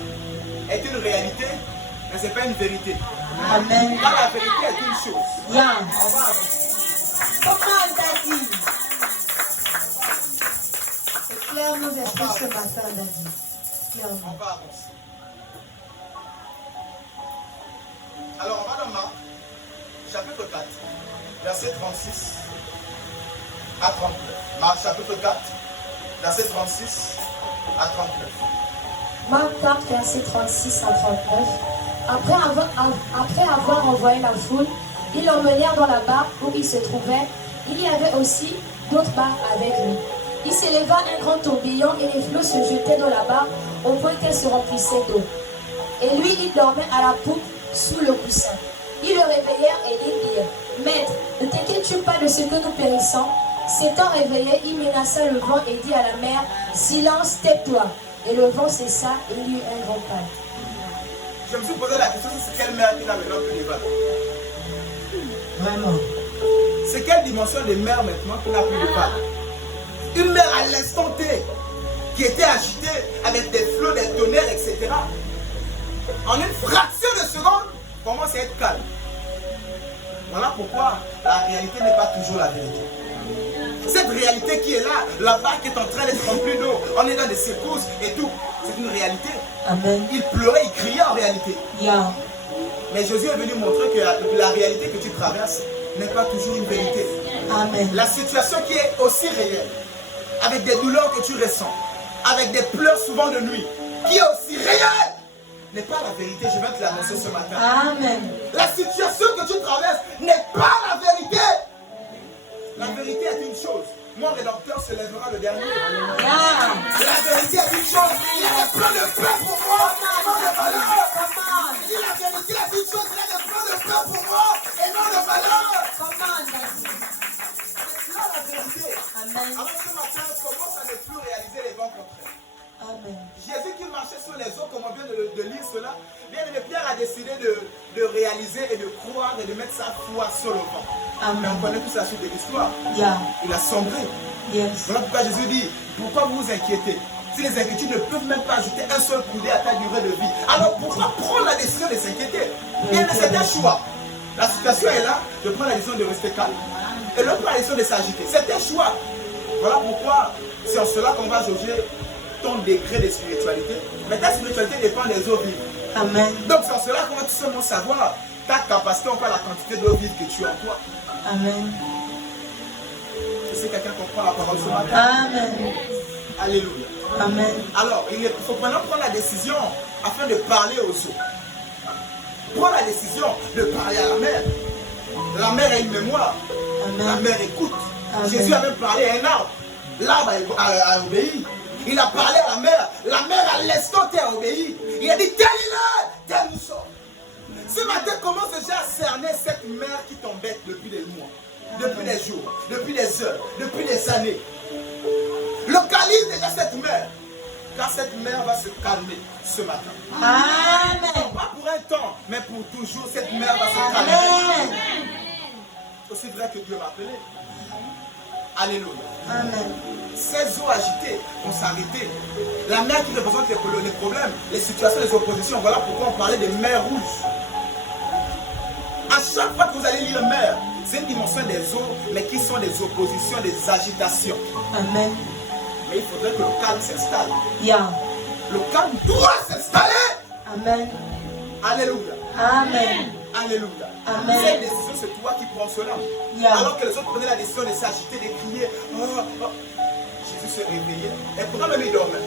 est une réalité, mais ce n'est pas une vérité. Amen. Car la vérité est une chose. Yeah. On va avancer. Comment Daddy? Éclaire nos esprits ce matin, Daddy. Éclaire-nous. On va avancer. Alors, on va dans Marc, chapitre 4, verset 36 à 39. Marc, chapitre 4, verset 36 à 39. Marc 4, verset 36 à 39. Après avoir envoyé la foule, ils l'emmenèrent dans la barque où il se trouvait. Il y avait aussi d'autres barques avec lui. Il s'éleva un grand tourbillon et les flots se jetaient dans la barque au point qu'elle se remplissait d'eau. Et lui, il dormait à la poupe sous le coussin. Ils le réveillèrent et ils dirent, « Maître, ne t'inquiètes-tu pas de ce que nous périssons ?» S'étant réveillé, il menaça le vent et dit à la mer, « Silence, tais-toi !» Et le vent cessa et il y eut un grand calme. Je me suis posé la question, c'est quelle mer qui n'a maintenant plus de vagues? Vraiment. C'est quelle dimension de mer maintenant qui n'a plus de vagues? Une mer à l'instant T, qui était agitée avec des flots, des tonnerres, etc. En une fraction de seconde, commence à être calme. Voilà pourquoi la réalité n'est pas toujours la vérité. Cette réalité qui est là, la barque est en train d'être remplie d'eau, on est dans des secousses et tout, c'est une réalité. Amen. Il pleurait, il criait en réalité. Yeah. Mais Jésus est venu montrer que la réalité que tu traverses n'est pas toujours une vérité. Amen. La situation qui est aussi réelle, avec des douleurs que tu ressens, avec des pleurs souvent de nuit, qui est aussi réelle, n'est pas la vérité. Je vais te l'annoncer ce matin. Amen. La situation que tu traverses n'est pas la vérité. La vérité est une chose, mon rédempteur se lèvera le dernier. Yeah. La vérité est une chose, il y a des plans de paix pour moi, et non de malheur. Come on. Il dit la vérité est une chose, il y a des plans de paix pour moi, et non de malheur. Come on, Daddy. C'est là la vérité. Amen. Alors ce matin, on commence à ne plus réaliser les vents contraires. Amen. Jésus qui marchait sur les eaux, comme on vient de lire cela, bien aimé, Pierre a décidé de réaliser et de croire et de mettre sa foi sur le vent. Amen. Mais on connaît tous la suite de l'histoire. Yeah. Il a sombré. Yes. Voilà pourquoi Jésus dit, pourquoi vous vous inquiétez? Si les inquiétudes ne peuvent même pas ajouter un seul coudé à ta durée de vie, alors pourquoi prendre la décision de s'inquiéter? Bien aimé, c'est un choix. La situation est là, je prends la décision de rester calme. Et l'autre prend la décision de s'agiter. C'est un choix. Voilà pourquoi c'est en cela qu'on va jauger ton degré de spiritualité. Mais ta spiritualité dépend des eaux vives. Amen. Donc c'est en cela qu'on va tout simplement savoir ta capacité, encore la quantité d'eau vive que tu as en toi. Amen. Je sais que quelqu'un comprend la parole ce matin. Amen. Alléluia. Amen. Alors, il faut maintenant prendre la décision afin de parler aux eaux. Prends la décision de parler à la mer. La mer a une mémoire. Amen. La mer écoute. Amen. Jésus a même parlé à un arbre. L'arbre a obéi. Il a parlé à la mer. La mer à l'instant a obéi. Il a dit tel il est, tel nous sommes. Ce matin, commence déjà à cerner cette mer qui t'embête depuis des mois, depuis des jours, depuis des heures, depuis des années. Localise déjà cette mer. Car cette mer va se calmer ce matin. Amen. Pas pour un temps, mais pour toujours, cette mer va se calmer. Amen. C'est aussi vrai que Dieu m'a appelé. Alléluia. Amen. Ces eaux agitées vont s'arrêter. La mer qui représente les problèmes, les situations, les oppositions. Voilà pourquoi on parlait des mers rouges. À chaque fois que vous allez lire mer, c'est une dimension des eaux, mais qui sont des oppositions, des agitations. Amen. Mais il faudrait que le calme s'installe. Yeah. Le calme doit s'installer. Amen. Alléluia. Amen. Alléluia. Amen. Cette décision, c'est toi qui prends cela. Yeah. Alors que les autres prenaient la décision de s'agiter, de crier. Oh, oh. Jésus se réveillait. Et pourtant, même il dormait.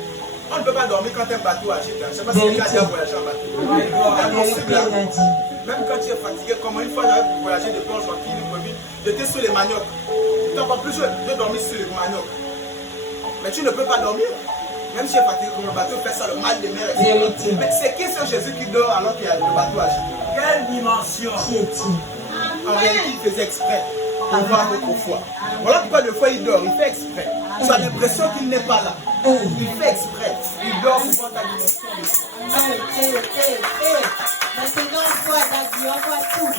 On ne peut pas dormir quand un bateau agite. Je ne sais pas si quelqu'un a déjà voyagé en bateau. Impossible. Même quand tu es fatigué, comme une fois j'avais voyagé de Port Joaquin, j'étais sur les maniocs. J'étais encore plus jeune, j'ai dormi sur les maniocs. Mais tu ne peux pas dormir. Même si tu es fatigué, comme le bateau fait ça, le mal de mer. Vérité. Mais c'est qui ce Jésus qui dort alors qu'il y a le bateau agité? Quelle dimension? Qui est-il? En réalité, il faisait exprès pour voir votre foi. Voilà pourquoi des fois il dort, il fait exprès. Tu as l'impression qu'il n'est pas là. Il fait exprès. Il dort pour voir ta dimension de foi. Maintenant, on voit Daddy, on voit tout.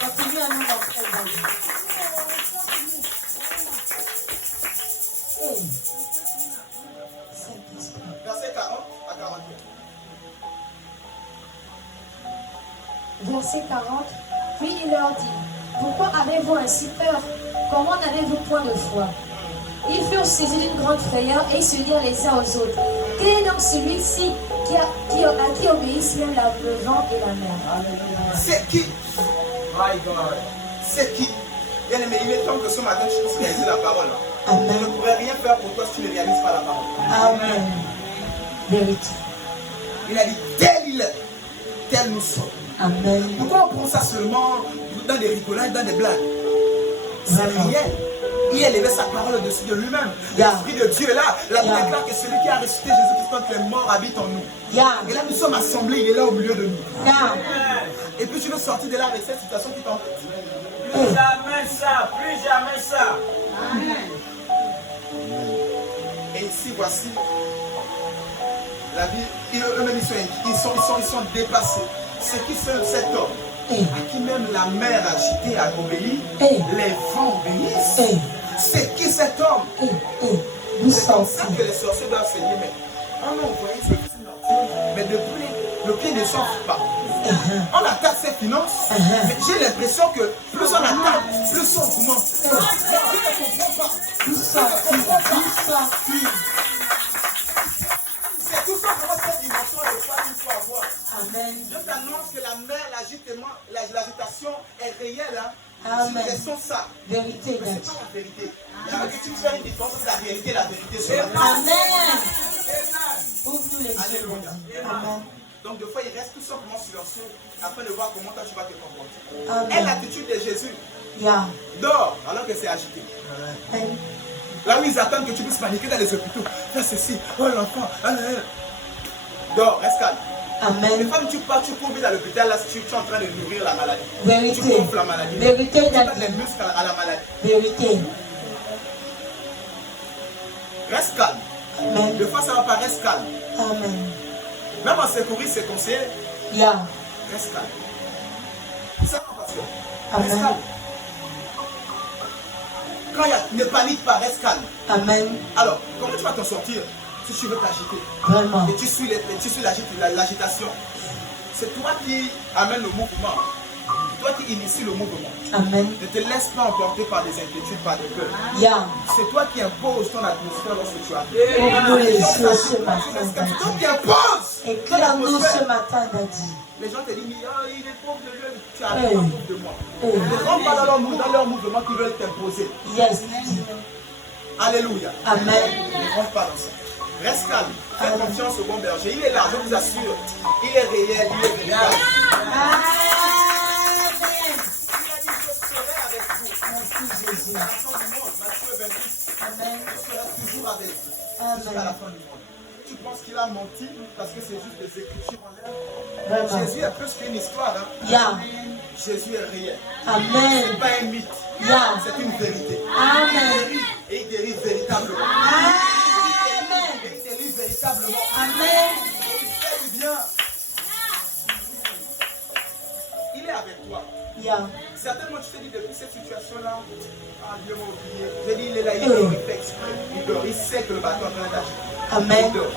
Continue à nous montrer, Daddy. Verset 40 à 41. Verset 40. Puis il leur dit, pourquoi avez-vous ainsi peur? Comment n'avez-vous point de foi? Ils furent saisis d'une grande frayeur et ils se dirent les uns aux autres, quel est donc celui-ci à qui obéissent même le vent et la mer? C'est qui? My God. C'est qui? Bien aimé, il est temps que ce matin tu puisses réaliser la parole. Amen. Je ne pourrais rien faire pour toi si tu ne réalises pas la parole. Amen. Vérité. Il a dit tel il est, tel nous sommes. Amen. Pourquoi on prend ça seulement dans des rigolades, dans des blagues? C'est Vraiment. réel. Il a élevé sa parole au-dessus de lui-même. Yeah. L'Esprit de Dieu est là. La Bible Yeah. déclare que celui qui a ressuscité Jésus-Christ quand il est mort habite en nous. Yeah. Et là, nous sommes assemblés, il est là au milieu de nous. Yeah. Et puis tu veux sortir de là avec cette situation qui t'embête. Plus jamais ça, plus jamais ça. Et ici, voici la vie. Eux-mêmes, ils sont dépassés. C'est qui cet homme à qui même la mer agitée a obéi, les vents obéissent. C'est qui cet homme? C'est comme ça que les sorciers doivent se dire, mais on a envoyé ce petit, mais depuis, le pied ne chauffe pas. On attaque ses finances, mais j'ai l'impression que plus on attaque, plus on augmente. Je ne comprends pas. Tout ça, C'est tout simplement cette dimension de foi qu'il faut avoir. Amen. Je t'annonce que la mer, l'agitation est réelle. Hein? Amen. Je ressens ça. Vérité, Mais Daddy. c'est pas la vérité. Je veux que tu fasses une différence entre la réalité et la vérité sur la terre. Amen. Ouvre-nous les yeux, Alléluia. Daddy. Amen. Donc, des fois, il reste tout simplement silencieux afin de voir comment toi tu vas te comporter. Amen. Et l'attitude de Jésus Yeah. Dors alors que c'est agité. Amen. Là où ils attendent que tu puisses paniquer dans les hôpitaux. Fais ceci. Oh l'enfant. Dors, reste calme. Les Amen. femmes, tu pars, tu cours vite à l'hôpital, là, tu es en train de nourrir la maladie. Vérité. Tu gonfles la maladie. Vérité, Tu donnes Daddy. les muscles à la maladie. Vérité. Reste calme. Amen. Des fois, ça va pas, reste calme. Amen. Même en secourisme, c'est conseillé. Yeah. Reste calme. Ça va, pasteur. Reste Amen. calme. Quand il y a, ne panique pas, reste calme. Amen. Alors, comment tu vas t'en sortir si tu veux t'agiter? Vraiment. Et tu suis l'agitation. C'est toi qui amène le mouvement. C'est toi qui initie le mouvement. Amen. Ne te laisse pas emporter par des inquiétudes, par des peurs. Yeah. C'est toi qui imposes ton atmosphère lorsque tu as. Ouvre les yeux ce matin, C'est Daddy. toi qui imposes ton Éclaire-nous ce atmosphère. matin, Daddy. Les gens te disent, mais il est pauvre de Dieu. Tu as Hey. peur de moi. Hey. Les gens parlent dans leur mouvement qui veulent t'imposer. Yes, Daddy. Alléluia. Amen. Ne rentre pas dans ça. Reste calme. Fais confiance au bon berger. Il est là, je vous assure. Il est réel, il est véritable. Amen. Il a dit, je serai avec vous. Merci, Jésus. À la fin du monde, Matthieu 28. Amen. Je serai toujours avec vous. Amen. Jusqu'à la fin du monde. Tu penses qu'il a menti parce que c'est juste des écritures en l'air? Vraiment. Jésus est plus qu'une histoire. Hein. Yeah. Jésus est réel. Ce Amen. n'est pas un mythe. Yeah. C'est une vérité. Amen. Et il guérit véritablement. Amen. Et il guérit véritablement. Amen. Et il fait du bien. Il est avec toi. Yeah. Certainement, tu te dis depuis cette situation-là, ah Dieu m'a oublié. J'ai dit, il est là, il dort, il fait exprès. Il dort, il sait que le bâton est en train d'agir. Amen. Il dort.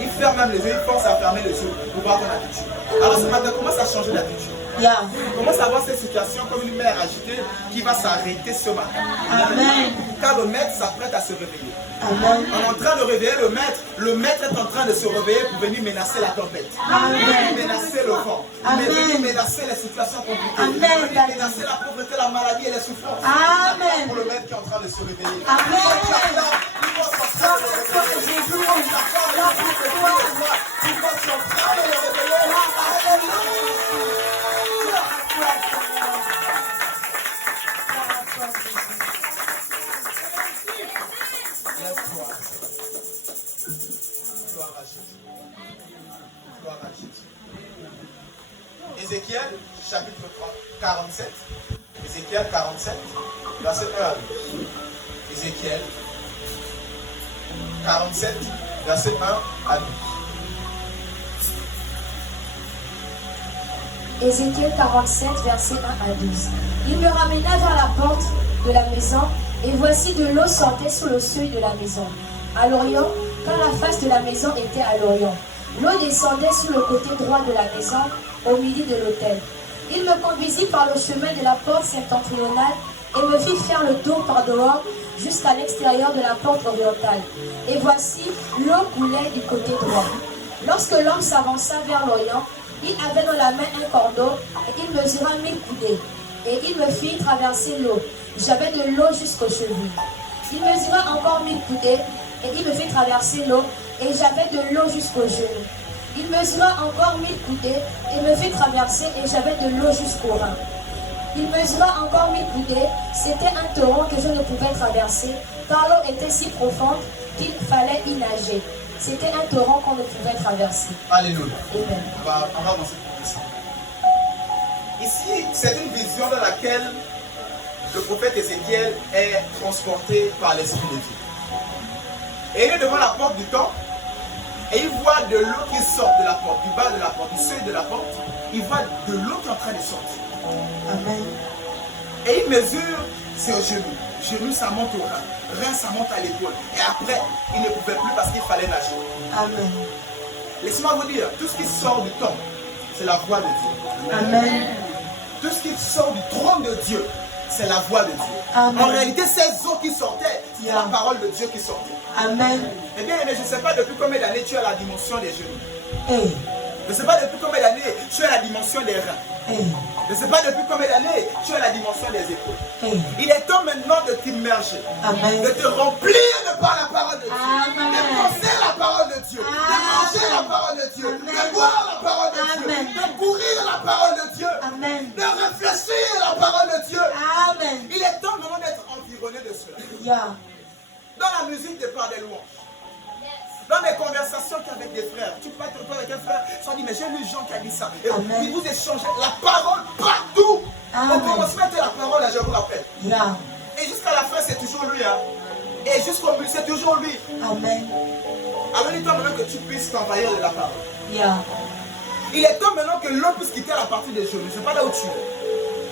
Il ferme même les yeux, il force à fermer les yeux pour voir ton attitude. Alors ce matin, commence à changer d'attitude. Yeah. Commence à voir cette situation comme une mère agitée qui va s'arrêter ce matin. Amen. Car le maître s'apprête à se réveiller. Amen. En train de réveiller le maître est en train de se réveiller pour venir menacer la tempête. Amen. Venir menacer le vent. Amen. Venir menacer les situations compliquées. Amen. Venir menacer la pauvreté, la maladie et les souffrances. Amen. Pour le maître qui est en train de se réveiller. Amen. Il va s'en train de le réveiller. Il va s'en train de le réveiller. Lève-toi. Gloire à Jésus. Gloire à Jésus. Ézéchiel, chapitre 47. Ézéchiel 47, verset 1 à 12. Ézéchiel 47, verset 1 à 12. Ézéchiel 47, verset 1 à 12. Il me ramena vers la porte de la maison, et voici de l'eau sortait sous le seuil de la maison, à l'orient, car la face de la maison était à l'orient. L'eau descendait sur le côté droit de la maison, au milieu de l'autel. Il me conduisit par le chemin de la porte septentrionale, et me fit faire le tour par dehors, jusqu'à l'extérieur de la porte orientale. Et voici, l'eau coulait du côté droit. Lorsque l'homme s'avança vers l'orient, il avait dans la main un cordeau, et il mesura 1000 coudées. Et il me fit traverser l'eau. J'avais de l'eau jusqu'aux chevilles. Il mesura encore 1000 coudées, et il me fit traverser l'eau, et j'avais de l'eau jusqu'aux genoux. Il mesura encore 1000 coudées, et me fit traverser, et j'avais de l'eau jusqu'aux reins. Il mesura encore 1000 coudées, c'était un torrent que je ne pouvais traverser, car l'eau était si profonde qu'il fallait y nager. C'était un torrent qu'on ne pouvait traverser. Alléluia. Amen. On va avancer pour ça. Ici, c'est une vision dans laquelle le prophète Ézéchiel est transporté par l'Esprit de Dieu. Et il est devant la porte du temple et il voit de l'eau qui sort de la porte, du bas de la porte, du seuil de la porte. Il voit de l'eau qui est en train de sortir. Amen. Et il mesure ses genoux. Genoux, ça monte au rein. Rein, ça monte à l'épaule. Et après, il ne pouvait plus parce qu'il fallait nager. Amen. Laissez-moi vous dire, tout ce qui sort du temple, c'est la voix de Dieu. Amen. Tout ce qui sort du trône de Dieu, c'est la voix de Dieu. Amen. En réalité, ces eaux qui sortaient, c'est la parole de Dieu qui sortait. Amen. Eh bien, je ne sais pas depuis combien d'années tu as la dimension des genoux. Hey. Je ne sais pas depuis combien d'années tu as la dimension des reins. Hey. Je ne sais pas depuis combien d'années tu as la dimension des épaules. Hey. Il est temps maintenant de t'immerger, Amen. de te remplir de par la parole de Dieu, Amen. de penser la parole de Dieu, de manger la parole de Dieu, de boire la parole de Dieu, de courir la parole de Dieu, de réfléchir la parole de Dieu. Amen. Il est temps maintenant d'être environné de cela. Yeah. Dans la musique, tu parles des louanges. Dans mes conversations qu'avec des frères, tu parles avec un frère, ils sont dit, mais j'ai lu Jean qui a dit ça. Et puis vous échangez la parole partout. Au commencement, c'était la parole, je vous rappelle. Yeah. Et jusqu'à la fin, c'est toujours lui. Hein. Et jusqu'au but, c'est toujours lui. Amen. Alors il est temps maintenant que tu puisses t'envahir de la parole. Yeah. Il est temps maintenant que l'homme puisse quitter la partie des choses. Je ne sais pas là où tu es.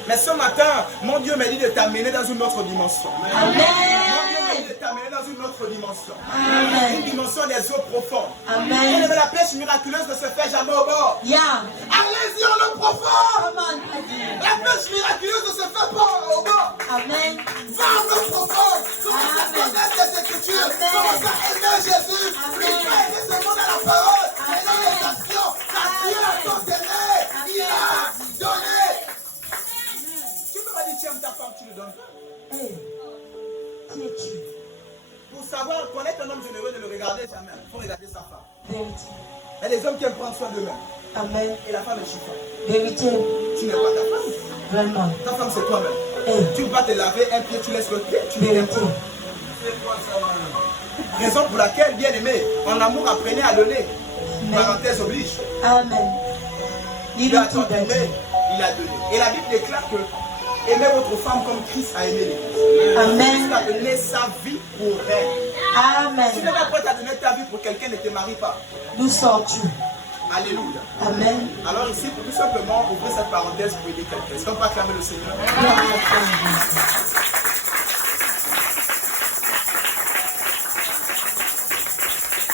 Mais ce matin, mon Dieu m'a dit de t'amener dans une autre dimension. Amen. Mon Dieu m'a dit de t'amener dans une autre dimension. Amen. Une dimension des eaux profondes. Amen. La pêche miraculeuse ne se fait jamais au bord. Yeah. Allez-y en eau profonde. Come on, Daddy. La pêche miraculeuse ne se fait pas au bord. Amen. Va en eau profonde. Commence à connaître les Écritures. Commence à aimer Jésus. Plus tu as aimé ce monde à la parole. Et dans les actions. Car Dieu a tant aimé. Il a donné. Tu peux pas dire tu aimes ta femme, tu le donnes pas. Hey. Qui es-tu? Pour savoir, connaître un homme généreux, ne le regardez jamais. Il faut regarder sa femme. Vérité. Il y a des hommes qui aiment prendre soin d'eux-mêmes. Amen. Et la femme est chiffon. Vérité. Tu n'aimes pas ta femme. Vraiment. Ta femme, c'est toi-même. Hey. Tu ne peux pas te laver un pied, tu laisses l'autre pied. Tu n'aimes Vérité. pas. Raison pour laquelle, bien aimé, en amour, apprenez à donner. Parenthèse oblige. Amen. Il a tant aimé, il a donné. Et la Bible déclare que aimez votre femme comme Christ a aimé l'Église. Amen. Christ a donné sa vie pour elle. Amen. Tu n'es pas prêt à donner ta vie pour quelqu'un, ne te marie pas. D'où sors-tu? Alléluia. Amen. Alors ici, pour tout simplement ouvrir cette parenthèse pour aider quelqu'un. Est-ce qu'on peut acclamer le Seigneur?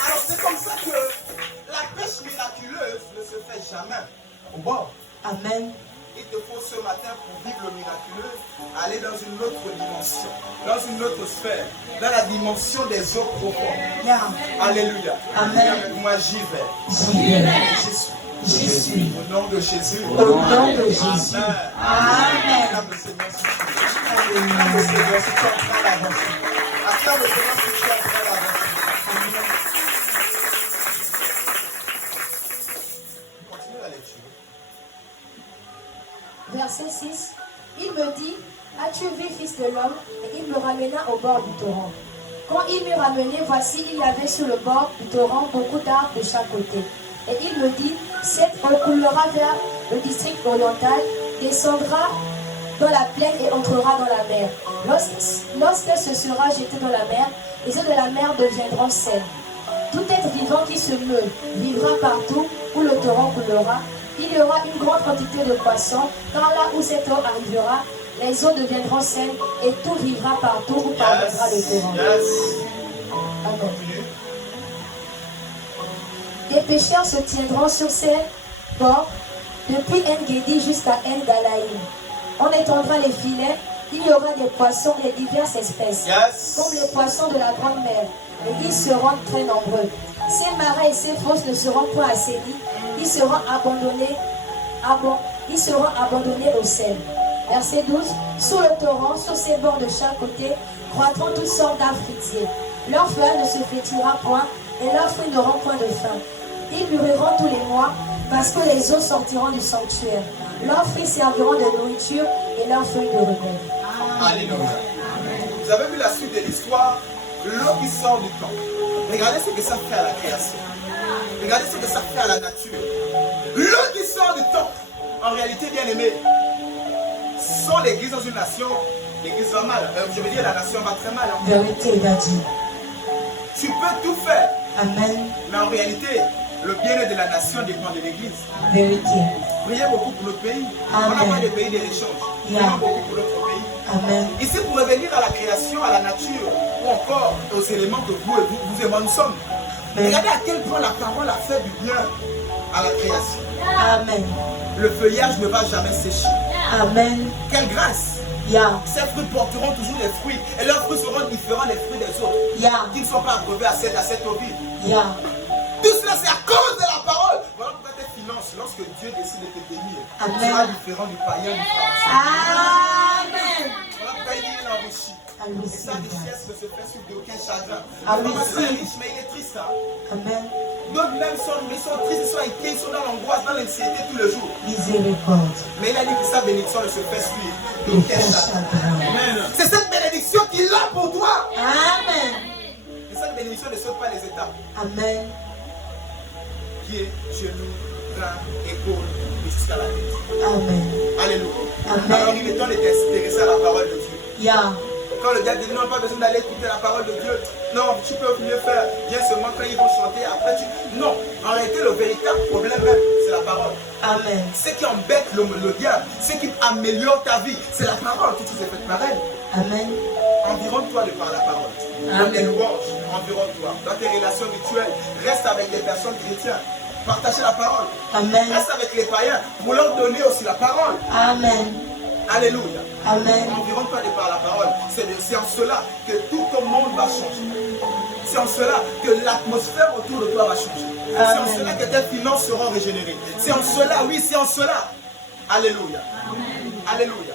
Alors c'est comme ça que la pêche miraculeuse ne se fait jamais au bord. Amen. Il te faut ce matin pour vivre le miraculeux, aller dans une autre dimension, dans une autre sphère, dans la dimension des eaux profondes. Yeah. Alléluia. Amen. Avec moi j'y vais. J'y vais. J'y suis. Au nom de Jésus. Au nom de Jésus. Amen. Acclame le Seigneur si tu veux. Acclame le Seigneur si tu es en train d'avancer. Acclame le Seigneur si tu es en train d'avancer. Continue la lecture. Verset 6. Il me dit, as-tu vu, fils de l'homme? Et il me ramena au bord du torrent. Quand il m'eut ramené, voici, il y avait sur le bord du torrent beaucoup d'arbres de chaque côté. Et il me dit, cette eau coulera vers le district oriental, descendra dans la plaine et entrera dans la mer. Lorsqu'elle se sera jetée dans la mer, les eaux de la mer deviendront saines. Tout être vivant qui se meut vivra partout où le torrent coulera. Il y aura une grande quantité de poissons, car là où cette eau arrivera, les eaux deviendront saines et tout vivra partout où parviendra le torrent. Amen. Des pêcheurs se tiendront sur ces bords, depuis En-Gedi jusqu'à En-Galaïm. On étendra les filets, il y aura des poissons de diverses espèces, comme les poissons de la grande mer, et ils seront très nombreux. Ces marais et ces fosses ne seront point assainis, ils seront abandonnés au sel. Verset 12. Sous le torrent, sur ses bords de chaque côté, croîtront toutes sortes d'arbres fruitiers. Leur feuille ne se flétrira point, et leurs fruits n'auront point de fin. Ils mûriront tous les mois, parce que les eaux sortiront du sanctuaire. Leurs fruits serviront de nourriture, et leurs feuilles de remède. Alléluia. Vous avez vu la suite de l'histoire, l'eau qui sort du temple. Regardez ce que ça fait à la création. Regardez ce que ça fait à la nature. L'eau qui sort du temple, en réalité, bien aimé, sans l'église dans une nation, l'église va mal. Je veux dire, la nation va très mal. Vérité, il a dit. Tu peux tout faire. Amen. Mais en réalité, le bien-être de la nation dépend de l'église. Vérité. Priez beaucoup pour notre pays. Amen. On n'a pas de pays de l'échange. Priez beaucoup pour notre pays. Amen. Ici, pour revenir à la création, à la nature, ou encore aux éléments que vous et moi nous sommes. Regardez à quel point la parole a fait du bien à la création. Amen. Le feuillage ne va jamais sécher. Amen. Quelle grâce! Yeah. Ces fruits porteront toujours des fruits. Et leurs fruits seront différents des fruits des autres. Yeah. Qui ne sont pas abreuvés à cette eau vive. Yeah. Tout cela, c'est à cause de la parole. Voilà pourquoi tes finances, lorsque Dieu décide de te bénir, Amen. sera différent du païen du Français. Amen. Voilà pourquoi il dit, il enrichi. I Et sa receive that. richesse ne se fait sous d'aucun chagrin. I Le pharmacien est receive. riche, mais il est triste. Hein. Amen. D'autres même ils sont tristes, ils sont inquiets, ils sont dans l'angoisse, dans l'anxiété tous les jours. Miséricorde. Mais il a dit que sa bénédiction ne se fait suivre Aucun d'aucun chagrin. chagrin. C'est cette bénédiction qu'il a pour toi. Amen. Et cette bénédiction ne saute pas les étapes. Amen. Pied, genou, bras, épaule, et jusqu'à la tête. Amen. Alléluia. Amen. Alors il est temps de t'intéresser à la parole de Dieu. Yeah. Quand le diable dit non, pas besoin d'aller écouter la parole de Dieu. Non, tu peux mieux faire. Viens seulement quand ils vont chanter. Après, non. En réalité, le véritable problème même, c'est la parole. Amen. Ce qui embête le diable, ce qui améliore ta vie, c'est la parole que tu t'es faite par elle. Amen. Environne-toi de par la parole. Dans tes louanges, environne-toi. Dans tes relations rituelles, reste avec des personnes chrétiennes. Partagez la parole. Amen. Reste avec les païens pour leur donner aussi la parole. Amen. Alléluia. Amen. Environne-toi de par la parole. C'est en cela que tout ton monde va changer. C'est en cela que l'atmosphère autour de toi va changer. C'est en Amen. cela que tes finances seront régénérées. C'est en cela, oui, c'est en cela. Alléluia. Alléluia.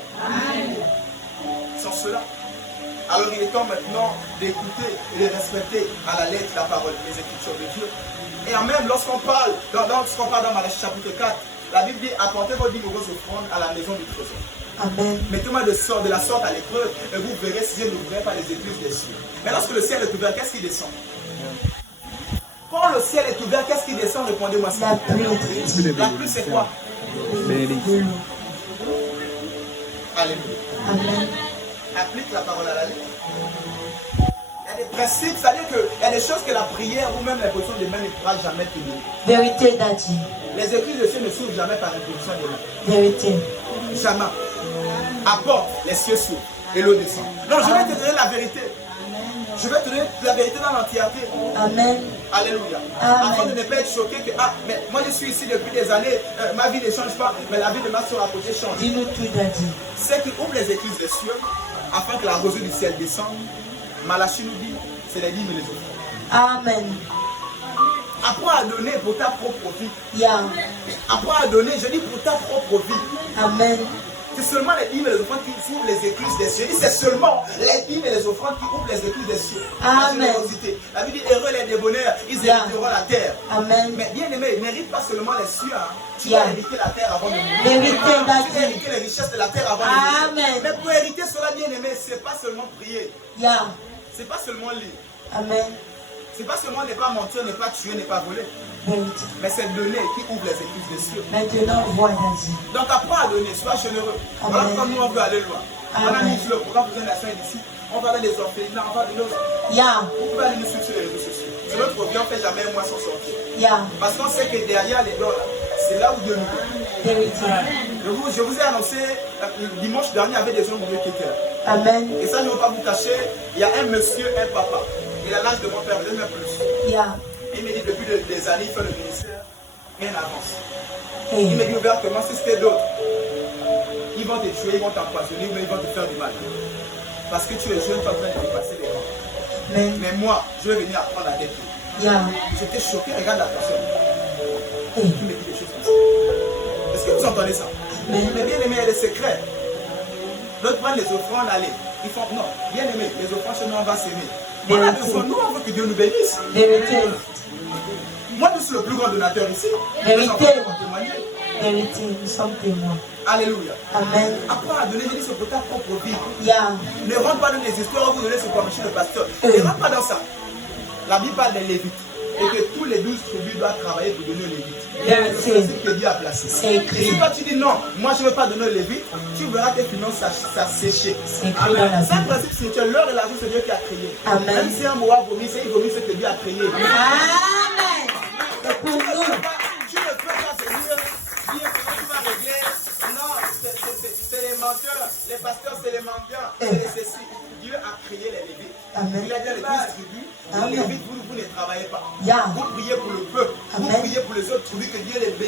C'est en cela. Alors il est temps maintenant d'écouter et de respecter à la lettre la parole, les Écritures de Dieu. Et même lorsqu'on parle, lorsqu'on parle dans Malachie chapitre 4, la Bible dit apportez vos dîmes et vos offrandes à la maison du trésor. Amen. Mettez-moi de la sorte à l'épreuve et vous verrez si je n'ouvrirai pas les écluses des cieux. Mais lorsque le ciel est ouvert, qu'est-ce qui descend? Quand le ciel est ouvert, qu'est-ce qui descend? Répondez-moi ça. La pluie. La pluie, c'est quoi? Alléluia. Amen. Applique la parole à la lettre. Il y a des principes, c'est-à-dire qu'il y a des choses que la prière ou même l'imposition des mains ne pourra jamais tenir. Vérité, Daddy. Les écluses des cieux ne s'ouvrent jamais par imposition des mains. Vérité. Jamais. Apporte, les cieux s'ouvrent et l'eau descend. Non, je vais te donner la vérité. Je vais te donner la vérité dans l'entièreté. Amen. Alléluia. Amen. Afin de ne pas être choqué que, mais moi je suis ici depuis des années, ma vie ne change pas, mais la vie de ma soeur à côté change. Dis-nous tout, Daddy. C'est qui ouvre les écluses des cieux, afin que la rosée du ciel descende. Malachie nous dit, c'est les dîmes et les offrandes. Amen. Apprends à donner pour ta propre vie. Yeah. Apprends à donner, je dis pour ta propre vie. Amen. C'est seulement les dîmes et les offrandes qui ouvrent les écluses des cieux. C'est seulement les dîmes et les offrandes qui ouvrent les écluses des cieux. Amen. La générosité. La Bible dit heureux les débonnaires, ils Yeah. hériteront la terre. Amen. Mais bien aimé, n'hérite pas seulement les cieux. Hein. Tu Yeah. dois hériter la terre avant de mourir. Vérité, Tu dois Daddy. hériter les richesses de la terre avant de mourir. Amen. Mais pour hériter cela, bien aimé, c'est pas seulement prier. Yeah. C'est pas seulement lire. Amen. C'est pas seulement ne pas mentir, ne pas tuer, ne pas voler. Vérité. Mais c'est donner qui ouvre les écluses des cieux. Maintenant, vois, Daddy. Donc apprends à donner, sois généreux. Amen. Voilà comme nous on veut aller loin. On a Amen. mis sur le programme pour la semaine d'ici. On va dans des orphelinats, on va dans nos... Yeah. Vous pouvez aller nous suivre sur les réseaux sociaux. C'est notre vie, on ne fait jamais un mois sans sortir. Yeah. Parce qu'on sait que derrière les dons, c'est là où Dieu nous donne. Vérité. Je vous ai annoncé, le dimanche dernier, il y avait des hommes de Dieu qui étaient là. Amen. Et ça, je ne veux pas vous cacher, il y a un monsieur, un papa. Il a l'âge de mon père, même plus. Yeah. Il me dit depuis des années, il fait le ministère, rien n'avance. Hey. Il me dit ouvertement, si c'était d'autres, ils vont te tuer, ils vont t'empoisonner, ou ils vont te faire du mal. Parce que tu es jeune, tu es en train de dépasser les rangs. Amen. Mais moi, je vais venir apprendre à t'aider. Yeah. J'étais choqué, regarde la personne. Hey. Il me dit des choses comme ça. Est-ce que vous entendez ça? Amen. Mais bien aimé, il y a des secrets. D'autres prennent les offrandes, allez. Ils font, non, bien aimé, les offrandes chez nous, on va s'aimer. On a besoin, nous, on veut que Dieu nous bénisse. Vérité. Moi, je suis le plus grand donateur ici. Vérité. Les enfants vont témoigner. Vérité. Nous sommes témoins. Alléluia. Amen. Apprends à donner, je dis, c'est pour ta propre vie. Yeah. Ne rentre pas dans les histoires où vous donnez ce permission le pasteur. Oui. Ne rentre pas dans ça. La Bible parle des Lévites. Et que tous les 12 tribus doivent travailler pour donner aux Lévites. Vérité. C'est ce que Dieu a placé. C'est écrit. Et si toi tu dis non, moi je ne veux pas donner aux Lévites, tu verras tes finances s'assécher. C'est écrit dans la C'est un Bible. principe spirituel. L'heure et l'argent, c'est Dieu qui a créé. Amen. Même si un mot a vomi, c'est il vomit ce que Dieu a créé. Amen. C'est pour Tu ne nous. peux pas venir dire comment tu vas régler. Non, c'est les menteurs. Les pasteurs, c'est les menteurs. C'est ceci. Dieu a créé les Lévites. Amen. Il a dit à les 12 tribus, les Amen. Lévites, vous ne travaillez pas. Yeah. Vous priez pour le peuple. Vous Amen. priez pour les autres tribus, que Dieu les bénisse.